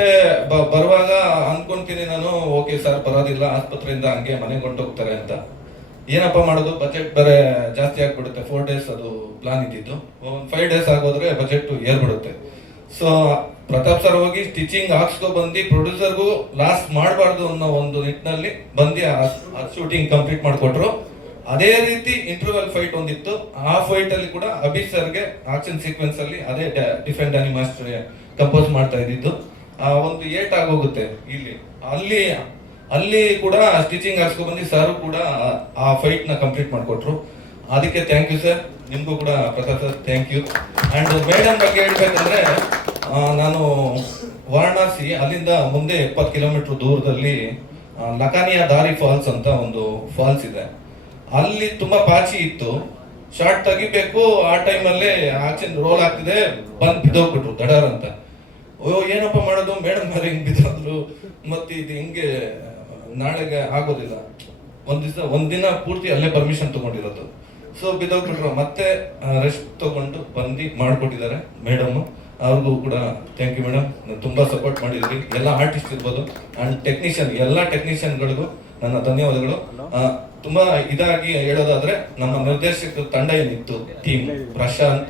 ಬರುವಾಗ ಅನ್ಕೊಂತೀನಿ ನಾನು, ಓಕೆ ಸರ್ ಬರೋದಿಲ್ಲ, ಆಸ್ಪತ್ರೆಯಿಂದ ಹಂಗೆ ಮನೆಗೆ ಹೊಂಟೋಗ್ತಾರೆ ಅಂತ. ಏನಪ್ಪ ಮಾಡೋದು, ಬಜೆಟ್ ಬೇರೆ ಜಾಸ್ತಿ ಆಗ್ಬಿಡುತ್ತೆ. 4 days ಅದು ಪ್ಲಾನ್ ಇದ್ದಿದ್ದು, 5 days ಆಗೋದ್ರೆ ಬಜೆಟ್ ಏರ್ಬಿಡುತ್ತೆ. ಸೊ ಪ್ರತಾಪ್ ಸರ್ ಹೋಗಿ ಸ್ಟಿಚಿಂಗ್ ಹಾಕ್ಸ್ಕೊ ಬಂದು ಪ್ರೊಡ್ಯೂಸರ್ಗೂ ಲಾಸ್ ಮಾಡಬಾರ್ದು ಅನ್ನೋ ಒಂದು ನಿಟ್ಟಿನಲ್ಲಿ ಬಂದು ಆ ಶೂಟಿಂಗ್ ಕಂಪ್ಲೀಟ್ ಮಾಡಿಕೊಟ್ರು. ಅದೇ ರೀತಿ ಇಂಟರ್ವಲ್ ಫೈಟ್ ಒಂದಿತ್ತು. ಆ ಫೈಟ್ ಅಲ್ಲಿ ಕೂಡ ಅಭಿ ಸರ್ಗೆ ಆಕ್ಷನ್ ಸೀಕ್ವೆನ್ಸ್ ಅಲ್ಲಿ ಅದೇ ಡಿಫೆಂಡ್ ಆನಿ ಮಾಸ್ಟರ್ ಕಂಪೋಸ್ ಮಾಡ್ತಾ ಇದ್ದಿದ್ದು. ಆ ಒಂದು ಏಟ್ ಆಗೋಗುತ್ತೆ ಅಲ್ಲಿ ಕೂಡ ಸ್ಟಿಚಿಂಗ್ ಹಾಕ್ಸ್ಕೊ ಬಂದು ಸರ್ ಕೂಡ ಆ ಫೈಟ್ ನ ಕಂಪ್ಲೀಟ್ ಮಾಡಿಕೊಟ್ರು. ಅದಕ್ಕೆ ಥ್ಯಾಂಕ್ ಯು ಸರ್, ನಿಮ್ಗೂ ಕೂಡ Pratap sir thank you. And madam ಬಗ್ಗೆ ಹೇಳ್ಬೇಕಂದ್ರೆ, ನಾನು ವಾರಣಾಸಿ ಅಲ್ಲಿಂದ ಮುಂದೆ 70 ಕಿಲೋಮೀಟರ್ ದೂರದಲ್ಲಿ ಲಕಾನಿಯಾ ದಾರಿ ಫಾಲ್ಸ್ ಅಂತ ಒಂದು ಫಾಲ್ಸ್ ಇದೆ. ಅಲ್ಲಿ ತುಂಬಾ ಪಾಚಿ ಇತ್ತು, ಶಾರ್ಟ್ ತೆಗಿಬೇಕು. ಆ ಟೈಮಲ್ಲೇ ಆಕ್ಷನ್ ರೋಲ್ ಆಗ್ತಿದೆ, ಬಂದ್ ಬಿದ್ದೋಗ್ಬಿಟ್ರು ದಡಾರ್ ಅಂತ. ಓ ಏನಪ್ಪ ಮಾಡೋದು, ಮೇಡಮ್ ಮೇಲೆ ಹಿಂಗ್ ಬಿದ್ದೋದ್ರು, ಮತ್ತೆ ಇದು ಹಿಂಗೆ ನಾಳೆಗೆ ಆಗೋದಿಲ್ಲ, ಒಂದಿನ ಪೂರ್ತಿ ಅಲ್ಲೇ ಪರ್ಮಿಷನ್ ತಗೊಂಡಿರೋದು. ಸೊ ಬಿದ್ದೋಗ್ಬಿಟ್ರು, ಮತ್ತೆ ರೆಸ್ಟ್ ತಗೊಂಡು ಬಂದು ಮಾಡ್ಕೊಟ್ಟಿದ್ದಾರೆ ಮೇಡಮ್. ಅವ್ರಿಗೂ ಕೂಡ ಥ್ಯಾಂಕ್ ಯು ಮೇಡಮ್, ತುಂಬಾ ಸಪೋರ್ಟ್ ಮಾಡಿದ್ರಿ. ಎಲ್ಲ ಆರ್ಟಿಸ್ಟ್ ಇರ್ಬೋದು ಅಂಡ್ ಟೆಕ್ನಿಷಿಯನ್, ಎಲ್ಲ ಟೆಕ್ನಿಷಿಯನ್ಗಳಿಗೂ ನನ್ನ ಧನ್ಯವಾದಗಳು. ತುಂಬಾ ಇದಾಗಿ ಹೇಳೋದಾದ್ರೆ ನಮ್ಮ ನಿರ್ದೇಶಕ ತಂಡ ಏನಿತ್ತು, ಟೀಮ್ ಪ್ರಶಾಂತ್,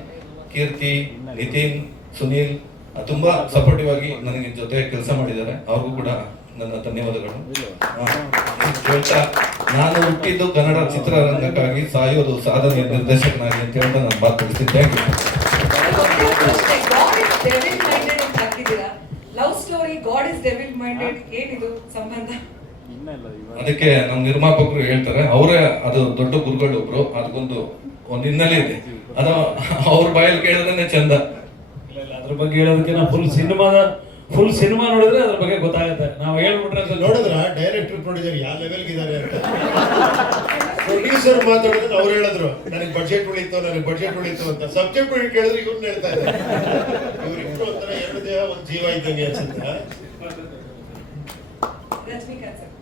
ಕೀರ್ತಿ, ನಿತಿನ್, ಸುನೀಲ್ ತುಂಬಾ ಸಪೋರ್ಟಿವ್ ಆಗಿ ನನಗೆ ಜೊತೆ ಕೆಲಸ ಮಾಡಿದ್ದಾರೆ. ಅವ್ರಿಗೂ ಕೂಡ ನನ್ನ ಧನ್ಯವಾದಗಳು. ಹೇಳ್ತಾ, ನಾನು ಹುಟ್ಟಿದ್ದು ಕನ್ನಡ ಚಿತ್ರರಂಗಕ್ಕಾಗಿ, ಸಾಯೋದು ಸಾಧನೆಯ ನಿರ್ದೇಶಕನಾಗಿ ಅಂತ ಹೇಳ್ತಾ ನಾನು ಮಾತು ಮುಗಿಸ್ತೀನಿ. Thank you. Love story God is devil minded, ಏನಿದು ಸಂಬಂಧ? ಅದಕ್ಕೆ ನಮ್ಮ ನಿರ್ಮಾಪಕರು ಹೇಳ್ತಾರೆ, ಅವರೇ ಅದು ದೊಡ್ಡ ಗುರುಗಳು ಒಬ್ರು, ಅದಕ್ಕೊಂದು ಹಿನ್ನೆಲೆ ಇದೆ. ಅದು ಅವ್ರ ಬಾಯಲ್ಲಿ ಕೇಳಿದ್ರೆ ಚಂದ. ಇಲ್ಲ, ಅದ್ರ ಬಗ್ಗೆ ಹೇಳೋದಕ್ಕಿಂತ ಫುಲ್ ಸಿನಿಮಾ ನೋಡಿದ್ರೆ ಅದ್ರ ಬಗ್ಗೆ ಗೊತ್ತಾಗುತ್ತೆ. ನಾವು ಹೇಳ್ಬಿಟ್ರೆ ನೋಡಿದ್ರ ಡೈರೆಕ್ಟರ್ ಪ್ರೊಡ್ಯೂಸರ್ ಯಾವ ಲೆವೆಲ್ಗೆ ಇದ್ದಾರೆ ಅಂತ. ಪ್ರೊಡ್ಯೂಸರ್ ಮಾತಾಡಿದ್ರೆ ಅವ್ರು ಹೇಳಿದ್ರು ನನಗೆ ಬಡ್ಜೆಟ್ ಉಳಿತು ಅಂತ. ಸಬ್ಜೆಕ್ಟ್ ಕೇಳಿದ್ರೆ ಇವ್ರನ್ನ ಹೇಳ್ತಾ ಇದ್ದಾರೆ. ಇವ್ರಿಬ್ರು ಒಂಥರ ಎರಡು ದೇಹ ಒಂದು ಜೀವ ಇದ್ದಂಗೆ ಅನ್ಸುತ್ತೆ. ರಜನಿಕಾಂತ್ ಸರ್,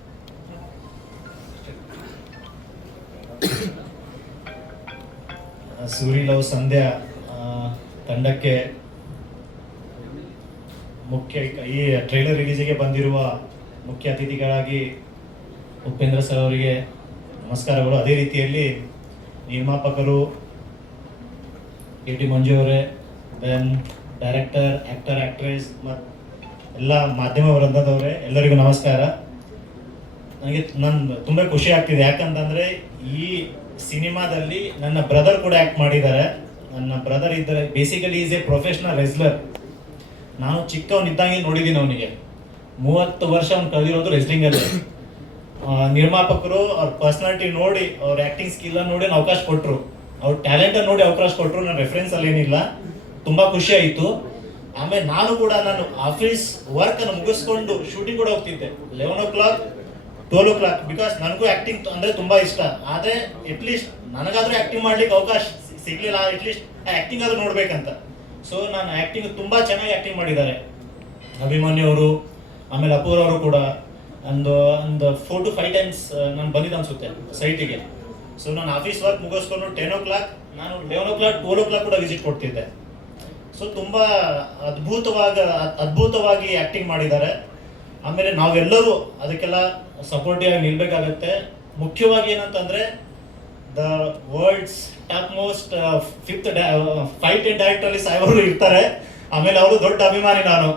ಸೂರಿ ಲವ್ ಸಂಧ್ಯಾ ತಂಡಕ್ಕೆ ಈ ಟ್ರೈಲರ್ ರಿಲೀಸಿಗೆ ಬಂದಿರುವ ಮುಖ್ಯ ಅತಿಥಿಗಳಾಗಿ ಉಪೇಂದ್ರ ಸರ್ ಅವರಿಗೆ ನಮಸ್ಕಾರಗಳು. ಅದೇ ರೀತಿಯಲ್ಲಿ ನಿರ್ಮಾಪಕರು ಕೆ.ಟಿ. ಮಂಜು ಅವರೇ, ದೆನ್ ಡೈರೆಕ್ಟರ್, ಆ್ಯಕ್ಟರ್, ಆ್ಯಕ್ಟ್ರೆಸ್ ಮತ್ತು ಎಲ್ಲ ಮಾಧ್ಯಮ ವೃಂದದವರೇ ಎಲ್ಲರಿಗೂ ನಮಸ್ಕಾರ. ನಾನು ತುಂಬ ಖುಷಿ ಆಗ್ತಿದೆ, ಯಾಕಂತಂದರೆ ಈ ಸಿನಿಮಾದಲ್ಲಿ ನನ್ನ ಬ್ರದರ್ ಕೂಡ ಆ್ಯಕ್ಟ್ ಮಾಡಿದ್ದಾರೆ. ನನ್ನ ಬ್ರದರ್ ಇದ್ದಾರೆ, basically is A professional wrestler. ನಾನು ಚಿಕ್ಕವನಿದ್ದಂಗೆ ನೋಡಿದ್ದೀನಿ ಅವನಿಗೆ. 30 ವರ್ಷ ಅವ್ನು ಕಲಿಯೋದು ರೆಸ್ಲಿಂಗಲ್ಲಿ. ನಿರ್ಮಾಪಕರು ಅವ್ರ ಪರ್ಸನಾಲಿಟಿ ನೋಡಿ, ಅವ್ರ ಆ್ಯಕ್ಟಿಂಗ್ ಸ್ಕಿಲ್ಲನ್ನು ನೋಡಿ ಅವಕಾಶ ಕೊಟ್ಟರು, ಅವ್ರ ಟ್ಯಾಲೆಂಟನ್ನು ನೋಡಿ ಅವಕಾಶ ಕೊಟ್ಟರು. ನನ್ನ ರೆಫರೆನ್ಸಲ್ಲಿ ಏನಿಲ್ಲ, ತುಂಬ ಖುಷಿ ಆಯಿತು. ಆಮೇಲೆ ನಾನು ಕೂಡ ನಾನು ಆಫೀಸ್ ವರ್ಕನ್ನು ಮುಗಿಸ್ಕೊಂಡು ಶೂಟಿಂಗ್ ಕೂಡ ಹೋಗ್ತಿದ್ದೆ 11 o'clock 12 o'clock, ಬಿಕಾಸ್ ನನಗೂ ಆ್ಯಕ್ಟಿಂಗ್ ಅಂದರೆ ತುಂಬ ಇಷ್ಟ. ಆದರೆ ಅಟ್ಲೀಸ್ಟ್ ನನಗಾದರೂ ಆ್ಯಕ್ಟಿಂಗ್ ಮಾಡ್ಲಿಕ್ಕೆ ಅವಕಾಶ ಸಿಗಲಿಲ್ಲ, ಅಟ್ಲೀಸ್ಟ್ ಆ್ಯಕ್ಟಿಂಗ್ ಆದರೂ ನೋಡ್ಬೇಕಂತ. ಸೊ ನಾನು ಆ್ಯಕ್ಟಿಂಗ್ ತುಂಬ ಚೆನ್ನಾಗಿ ಆ್ಯಕ್ಟಿಂಗ್ ಮಾಡಿದ್ದಾರೆ ಅಭಿಮನ್ಯು ಅವರು, ಆಮೇಲೆ ಅಪೂರ್ ಅವರು ಕೂಡ. ಒಂದು 4 to 5 times ನಾನು ಬಂದಿದ್ದು ಅನಿಸುತ್ತೆ ಸೈಟಿಗೆ. ಸೊ ನಾನು ಆಫೀಸ್ ವರ್ಕ್ ಮುಗಿಸ್ಕೊಂಡು 10 o'clock, ನಾನು 11 o'clock 12 o'clock ಕೂಡ ವಿಸಿಟ್ ಕೊಡ್ತಿದ್ದೆ. ಸೊ ತುಂಬ ಅದ್ಭುತವಾಗಿ ಆ್ಯಕ್ಟಿಂಗ್ ಮಾಡಿದ್ದಾರೆ. ಆಮೇಲೆ ನಾವೆಲ್ಲರೂ ಅದಕ್ಕೆಲ್ಲ ಸಪೋರ್ಟಿವ್ ಆಗಿ ನಿಲ್ಬೇಕಾಗತ್ತೆ. ಮುಖ್ಯವಾಗಿ ಏನಂತಂದರೆ the world's top most 5th fight ಡೈರೆಕ್ಟರಲ್ಲಿ ಸಾಹೇಬರು ಇರ್ತಾರೆ. ಆಮೇಲೆ ಅವರು ದೊಡ್ಡ ಅಭಿಮಾನಿ. ನಾನು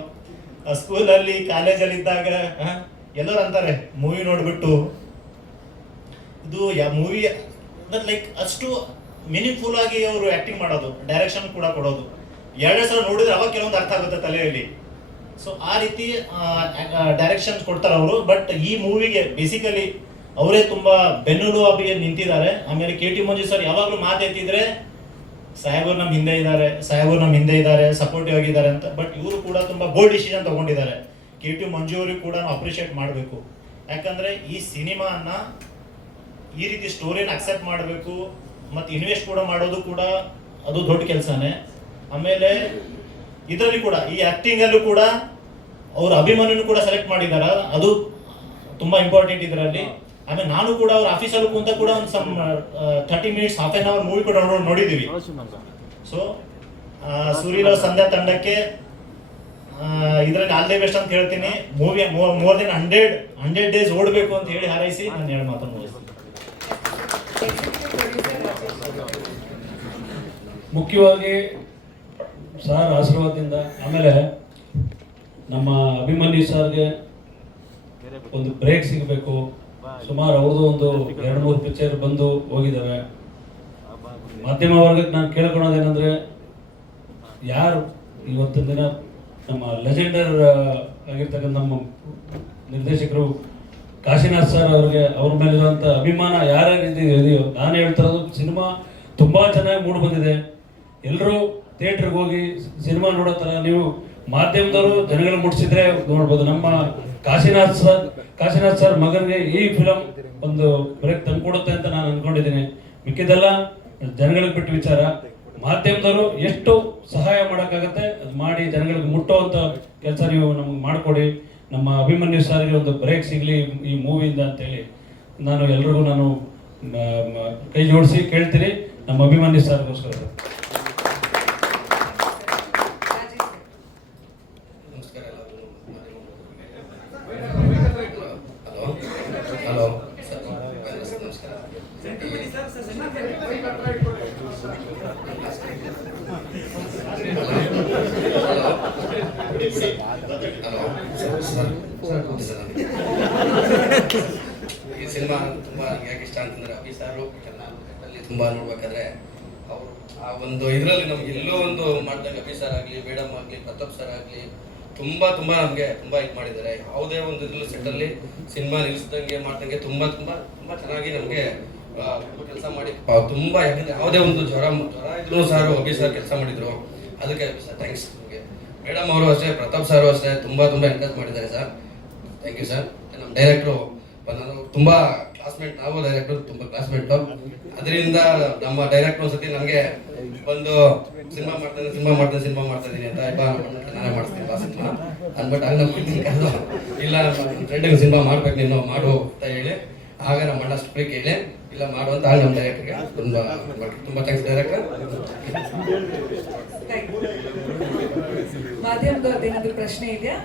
ಸ್ಕೂಲಲ್ಲಿ ಕಾಲೇಜಲ್ಲಿ ಇದ್ದಾಗ ಎಲ್ಲರೂ ಅಂತಾರೆ ಮೂವಿ ನೋಡಿಬಿಟ್ಟು, ಇದು ಮೂವಿ ಲೈಕ್ ಅಷ್ಟು ಮೀನಿಂಗ್ಫುಲ್ ಆಗಿ ಅವರು ಆ್ಯಕ್ಟಿಂಗ್ ಮಾಡೋದು, ಡೈರೆಕ್ಷನ್ ಕೂಡ ಕೊಡೋದು. 2 ಸಲ ನೋಡಿದ್ರೆ ಅವಾಗ ಕೆಲವೊಂದು ಅರ್ಥ ಆಗುತ್ತೆ ತಲೆಯಲ್ಲಿ. ಸೊ ಆ ರೀತಿ ಡೈರೆಕ್ಷನ್ ಕೊಡ್ತಾರೆ ಅವರು. ಬಟ್ ಈ ಮೂವಿಗೆ ಬೇಸಿಕಲಿ ಅವರೇ ತುಂಬ ಬೆನ್ನೆಲುಬಾಗಿ ನಿಂತಿದ್ದಾರೆ. ಆಮೇಲೆ ಕೆ.ಟಿ. ಮಂಜು ಸರ್ ಯಾವಾಗಲೂ ಮಾತೆತ್ತಿದ್ರೆ ಸಾಹೇಬರು ನಮ್ಮ ಹಿಂದೆ ಇದ್ದಾರೆ, ಸಪೋರ್ಟಿವ್ ಆಗಿದ್ದಾರೆ ಅಂತ. ಬಟ್ ಇವರು ಕೂಡ ತುಂಬ ಬೋಲ್ಡ್ ಡಿಸಿಷನ್ ತಗೊಂಡಿದ್ದಾರೆ. ಕೆ.ಟಿ. ಮಂಜು ಅವರಿಗೆ ಕೂಡ ನಾವು ಅಪ್ರಿಷಿಯೇಟ್ ಮಾಡಬೇಕು. ಯಾಕಂದರೆ ಈ ಸಿನಿಮಾನ ಈ ರೀತಿ ಸ್ಟೋರಿನ ಅಕ್ಸೆಪ್ಟ್ ಮಾಡಬೇಕು ಮತ್ತು ಇನ್ವೆಸ್ಟ್ ಕೂಡ ಮಾಡೋದು ಕೂಡ ಅದು ದೊಡ್ಡ ಕೆಲಸನೇ. ಆಮೇಲೆ ಇದರಲ್ಲಿ ಕೂಡ ಈ ಆ್ಯಕ್ಟಿಂಗಲ್ಲೂ ಕೂಡ ಅವರು ಅಭಿಮನ್ಯು ಕೂಡ ಸೆಲೆಕ್ಟ್ ಮಾಡಿದ್ದಾರೆ, ಅದು ತುಂಬ ಇಂಪಾರ್ಟೆಂಟ್ ಇದರಲ್ಲಿ. ಆಮೇಲೆ ನಾನು ಕೂಡ ಅವ್ರ ಆಫೀಸಲ್ಲೂ ಕುಂತ ಕೂಡ ಒಂದು 30 minutes, half an hour movie ಕೂಡ ನೋಡಿದ್ದೀವಿ. ಸೊ ಸೂರಿ ಲವ್ ಸಂಧ್ಯಾ ತಂಡಕ್ಕೆ ಇದರಲ್ಲಿ ಆಲ್ ದಿ ಬೆಸ್ಟ್ ಅಂತ ಹೇಳ್ತೀನಿ. ಮೂವಿ ಮೋರ್ ದೆನ್ 100 days ಓಡಬೇಕು ಅಂತ ಹೇಳಿ ಹಾರೈಸಿ ನಾನು ಹೇಳಿ ಮಾತನ್ನು ಮುಗಿಸ್ತೀನಿ. ಮುಖ್ಯವಾಗಿ ಸರ್ ಆಶೀರ್ವಾದದಿಂದ, ಆಮೇಲೆ ನಮ್ಮ ಅಭಿಮನ್ಯು ಸರ್ಗೆ ಒಂದು ಬ್ರೇಕ್ ಸಿಗಬೇಕು. ಸುಮಾರು ಅವ್ರದ್ದು ಒಂದು 2-3 ಪಿಕ್ಚರ್ ಬಂದು ಹೋಗಿದ್ದಾವೆ. ಮಾಧ್ಯಮ ವರ್ಗಕ್ಕೆ ನಾನು ಕೇಳ್ಕೊಳೋದೇನೆಂದರೆ, ಯಾರು ಇವತ್ತಿನ ದಿನ ನಮ್ಮ ಲೆಜೆಂಡರ್ ಆಗಿರ್ತಕ್ಕಂಥ ನಮ್ಮ ನಿರ್ದೇಶಕರು ಕಾಶಿನಾಥ್ ಸರ್ ಅವ್ರಿಗೆ, ಅವ್ರ ಮೇಲಿರುವಂಥ ಅಭಿಮಾನ ಯಾರ್ಯಾರಿದೆಯೋ, ನಾನು ಹೇಳ್ತಿರೋದು ಸಿನಿಮಾ ತುಂಬ ಚೆನ್ನಾಗಿ ಮೂಡಿ ಬಂದಿದೆ. ಎಲ್ಲರೂ ಥಿಯೇಟ್ರಿಗೆ ಹೋಗಿ ಸಿನಿಮಾ ನೋಡೋ ಥರ ನೀವು ಮಾಧ್ಯಮದವರು ಜನಗಳು ಮುಟ್ಟಿಸಿದ್ರೆ ನೋಡ್ಬೋದು. ನಮ್ಮ ಕಾಶಿನಾಥ್ ಸರ್ ಮಗನಿಗೆ ಈ ಫಿಲಮ್ ಒಂದು ಬ್ರೇಕ್ ತಂದುಕೊಡುತ್ತೆ ಅಂತ ನಾನು ಅಂದ್ಕೊಂಡಿದ್ದೀನಿ. ಮಿಕ್ಕಿದೆಲ್ಲ ಜನಗಳಿಗೆ ಬಿಟ್ಟು ವಿಚಾರ. ಮಾಧ್ಯಮದವರು ಎಷ್ಟು ಸಹಾಯ ಮಾಡೋಕ್ಕಾಗತ್ತೆ ಅದು ಮಾಡಿ ಜನಗಳಿಗೆ ಮುಟ್ಟುವಂಥ ಕೆಲಸ ನೀವು ನಮ್ಗೆ ಮಾಡಿಕೊಡಿ. ನಮ್ಮ ಅಭಿಮನ್ಯು ಸರ್ಗೆ ಒಂದು ಬ್ರೇಕ್ ಸಿಗಲಿ ಈ ಮೂವಿಯಿಂದ ಅಂತೇಳಿ ನಾನು ಎಲ್ರಿಗೂ ನಾನು ಕೈ ಜೋಡಿಸಿ ಕೇಳ್ತೀನಿ ನಮ್ಮ ಅಭಿಮನ್ಯು ಸರ್ಗೋಸ್ಕರ. ನಮಸ್ಕಾರ ಎಲ್ಲರಿಗೂ. ಹಲೋ ಸರ್, ನಮಸ್ಕಾರ. ಈ ಸಿನಿಮಾ ತುಂಬ ಯಾಕೆ ಇಷ್ಟ ಅಂತಂದ್ರೆ ಅಭಿ ಸಾರು ಅಲ್ಲಿ ತುಂಬ ನೋಡ್ಬೇಕಾದ್ರೆ ಅವರು ಆ ಒಂದು ಇದರಲ್ಲಿ ನಮ್ಗೆ ಎಲ್ಲೋ ಒಂದು ಮಾಡಿದಾಗ ಅಭಿ ಸರ್ ಆಗಲಿ, ಮೇಡಮ್ ಆಗಲಿ, ಪ್ರತಾಪ್ ಸರ್ ಆಗಲಿ ತುಂಬ ನಮಗೆ ತುಂಬ ಇದು ಮಾಡಿದ್ದಾರೆ. ಯಾವುದೇ ಒಂದು ಇದ್ರಲ್ಲೂ ಸೆಟ್ಟಲ್ಲಿ ಸಿನಿಮಾ ನಿಲ್ಲಿಸ್ದಂಗೆ ಮಾಡ್ದಂಗೆ ತುಂಬ ಚೆನ್ನಾಗಿ ನಮಗೆ ಕೆಲಸ ಮಾಡಿ ತುಂಬ, ಯಾಕಂದ್ರೆ ಯಾವುದೇ ಒಂದು ಜ್ವರ ಇದ್ರೂ ಸಾರು ಅಭಿ ಸರ್ ಕೆಲಸ ಮಾಡಿದ್ರು. ಅದಕ್ಕೆ ಅಭಿ ಸರ್ ಥ್ಯಾಂಕ್ಸ್ ನಿಮಗೆ. ಮೇಡಮ್ ಅವರು ಅಷ್ಟೇ, ಪ್ರತಾಪ್ ಸರ್ ಅಷ್ಟೇ ತುಂಬ ಎನ್ಕರೇಜ್ ಮಾಡಿದ್ದಾರೆ ಸರ್. Thank you sir. ನಮ್ಮ ಡೈರೆಕ್ಟ್ರು ನಾನು ತುಂಬ ಕ್ಲಾಸ್ಮೇಟ್, ನಾವು ಡೈರೆಕ್ಟ್ರು ತುಂಬ ಕ್ಲಾಸ್ಮೇಟು. ಅದರಿಂದ ನಮ್ಮ ಡೈರೆಕ್ಟ್ರು ಒಂದ್ಸತಿ ನನಗೆ ಒಂದು ಸಿನಿಮಾ ಮಾಡ್ತಾ ಇದ್ದೀನಿ ಅಂತ, ನಾನೇ ಮಾಡಿಸ್ತೀನಿ ಬಾ ಸಿನಿಮಾ ಅಂದ್ಬಿಟ್ಟು ಹಂಗೆ ನಮ್ಮ ಇಲ್ಲ ನನ್ನ ಫ್ರೆಂಡಿಗೆ ಸಿನಿಮಾ ಮಾಡ್ಬೇಕು ನೀನು ಮಾಡು ಅಂತ ಹೇಳಿ, ಆಗ ನಮ್ಮ ಅಣ್ಣ ಸ್ಟ್ರಿಕ್ ಹೇಳಿ ಇಲ್ಲ ಮಾಡುವಂತ ಆಗ ನಮ್ಮ ಡೈರೆಕ್ಟರ್ಗೆ ತುಂಬ ಥ್ಯಾಂಕ್ಸ್ ಡೈರೆಕ್ಟರ್. ಮಾಧ್ಯಮದವ್ರದ್ದು ಏನಾದ್ರು ಪ್ರಶ್ನೆ ಇದೆಯಾ?